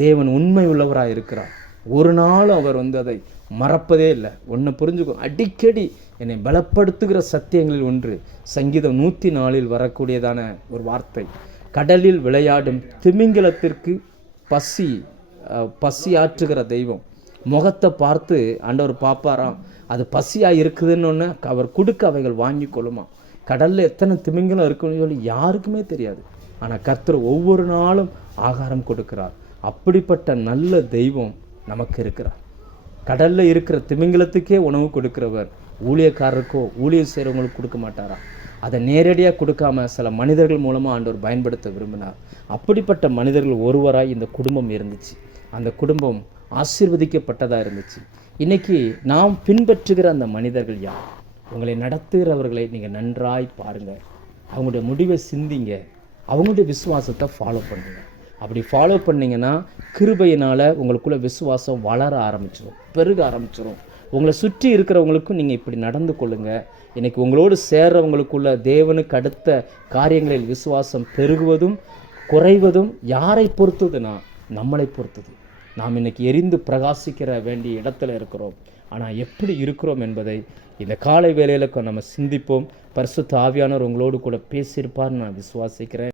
தேவன் உண்மை உள்ளவராக இருக்கிறார். ஒரு நாளும் அவர் அதை மறப்பதே இல்லை. ஒன்று புரிஞ்சுக்கோ, அடிக்கடி என்னை பலப்படுத்துகிற சத்தியங்களில் ஒன்று சங்கீதம் 104 வரக்கூடியதான ஒரு வார்த்தை, கடலில் விளையாடும் திமிங்கலத்திற்கு பசி ஆற்றுகிற தெய்வம். முகத்தை பார்த்து ஆண்டவர் பார்ப்பாராம், அது பசியாக இருக்குதுன்னு அவர் கொடுக்க அவைகள் வாங்கி கொள்ளுமா. கடலில் எத்தனை திமிங்கலம் இருக்குன்னு சொல்லி யாருக்குமே தெரியாது. ஆனால் கர்த்தர் ஒவ்வொரு நாளும் ஆகாரம் கொடுக்கிறார். அப்படிப்பட்ட நல்ல தெய்வம் நமக்கு இருக்கிறார். கடலில் இருக்கிற திமிங்கலத்துக்கே உணவு கொடுக்கிறவர் ஊழியக்காரருக்கோ ஊழியம் செய்கிறவங்களுக்கு கொடுக்க மாட்டாரா? அதை நேரடியாக கொடுக்காம சில மனிதர்கள் மூலமாக ஆண்டவர் பயன்படுத்த விரும்பினார். அப்படிப்பட்ட மனிதர்கள் ஒருவராய் இந்த குடும்பம் இருந்துச்சு. அந்த குடும்பம் ஆசீர்வதிக்கப்பட்டதாக இருந்துச்சு. இன்றைக்கி நாம் பின்பற்றுகிற அந்த மனிதர்கள் யார்? உங்களை நடத்துகிறவர்களை நீங்கள் நன்றாய் பாருங்கள், அவங்களுடைய முடிவை சிந்திங்க, அவங்களுடைய விசுவாசத்தை ஃபாலோ பண்ணுங்கள். அப்படி ஃபாலோ பண்ணிங்கன்னா கிருபையினால் உங்களுக்குள்ள விசுவாசம் வளர ஆரம்பிச்சிடும், பெருக ஆரம்பிச்சிடும். உங்களை சுற்றி இருக்கிறவங்களுக்கும் நீங்கள் இப்படி நடந்து கொள்ளுங்கள். இன்றைக்கி உங்களோடு சேர்றவங்களுக்குள்ள தேவனுக்கு அடுத்த காரியங்களில் விசுவாசம் பெருகுவதும் குறைவதும் யாரை பொறுத்ததுன்னா நம்மளை பொறுத்தது. நாம் இன்றைக்கி எரிந்து பிரகாசிக்கிற வேண்டிய இடத்துல இருக்கிறோம். ஆனால் எப்படி இருக்கிறோம் என்பதை இந்த காலை வேளையில் நம்ம சிந்திப்போம். பரிசுத்த ஆவியானவர் உங்களோடு கூட பேசியிருப்பார்னு நான் விசுவாசிக்கிறேன்.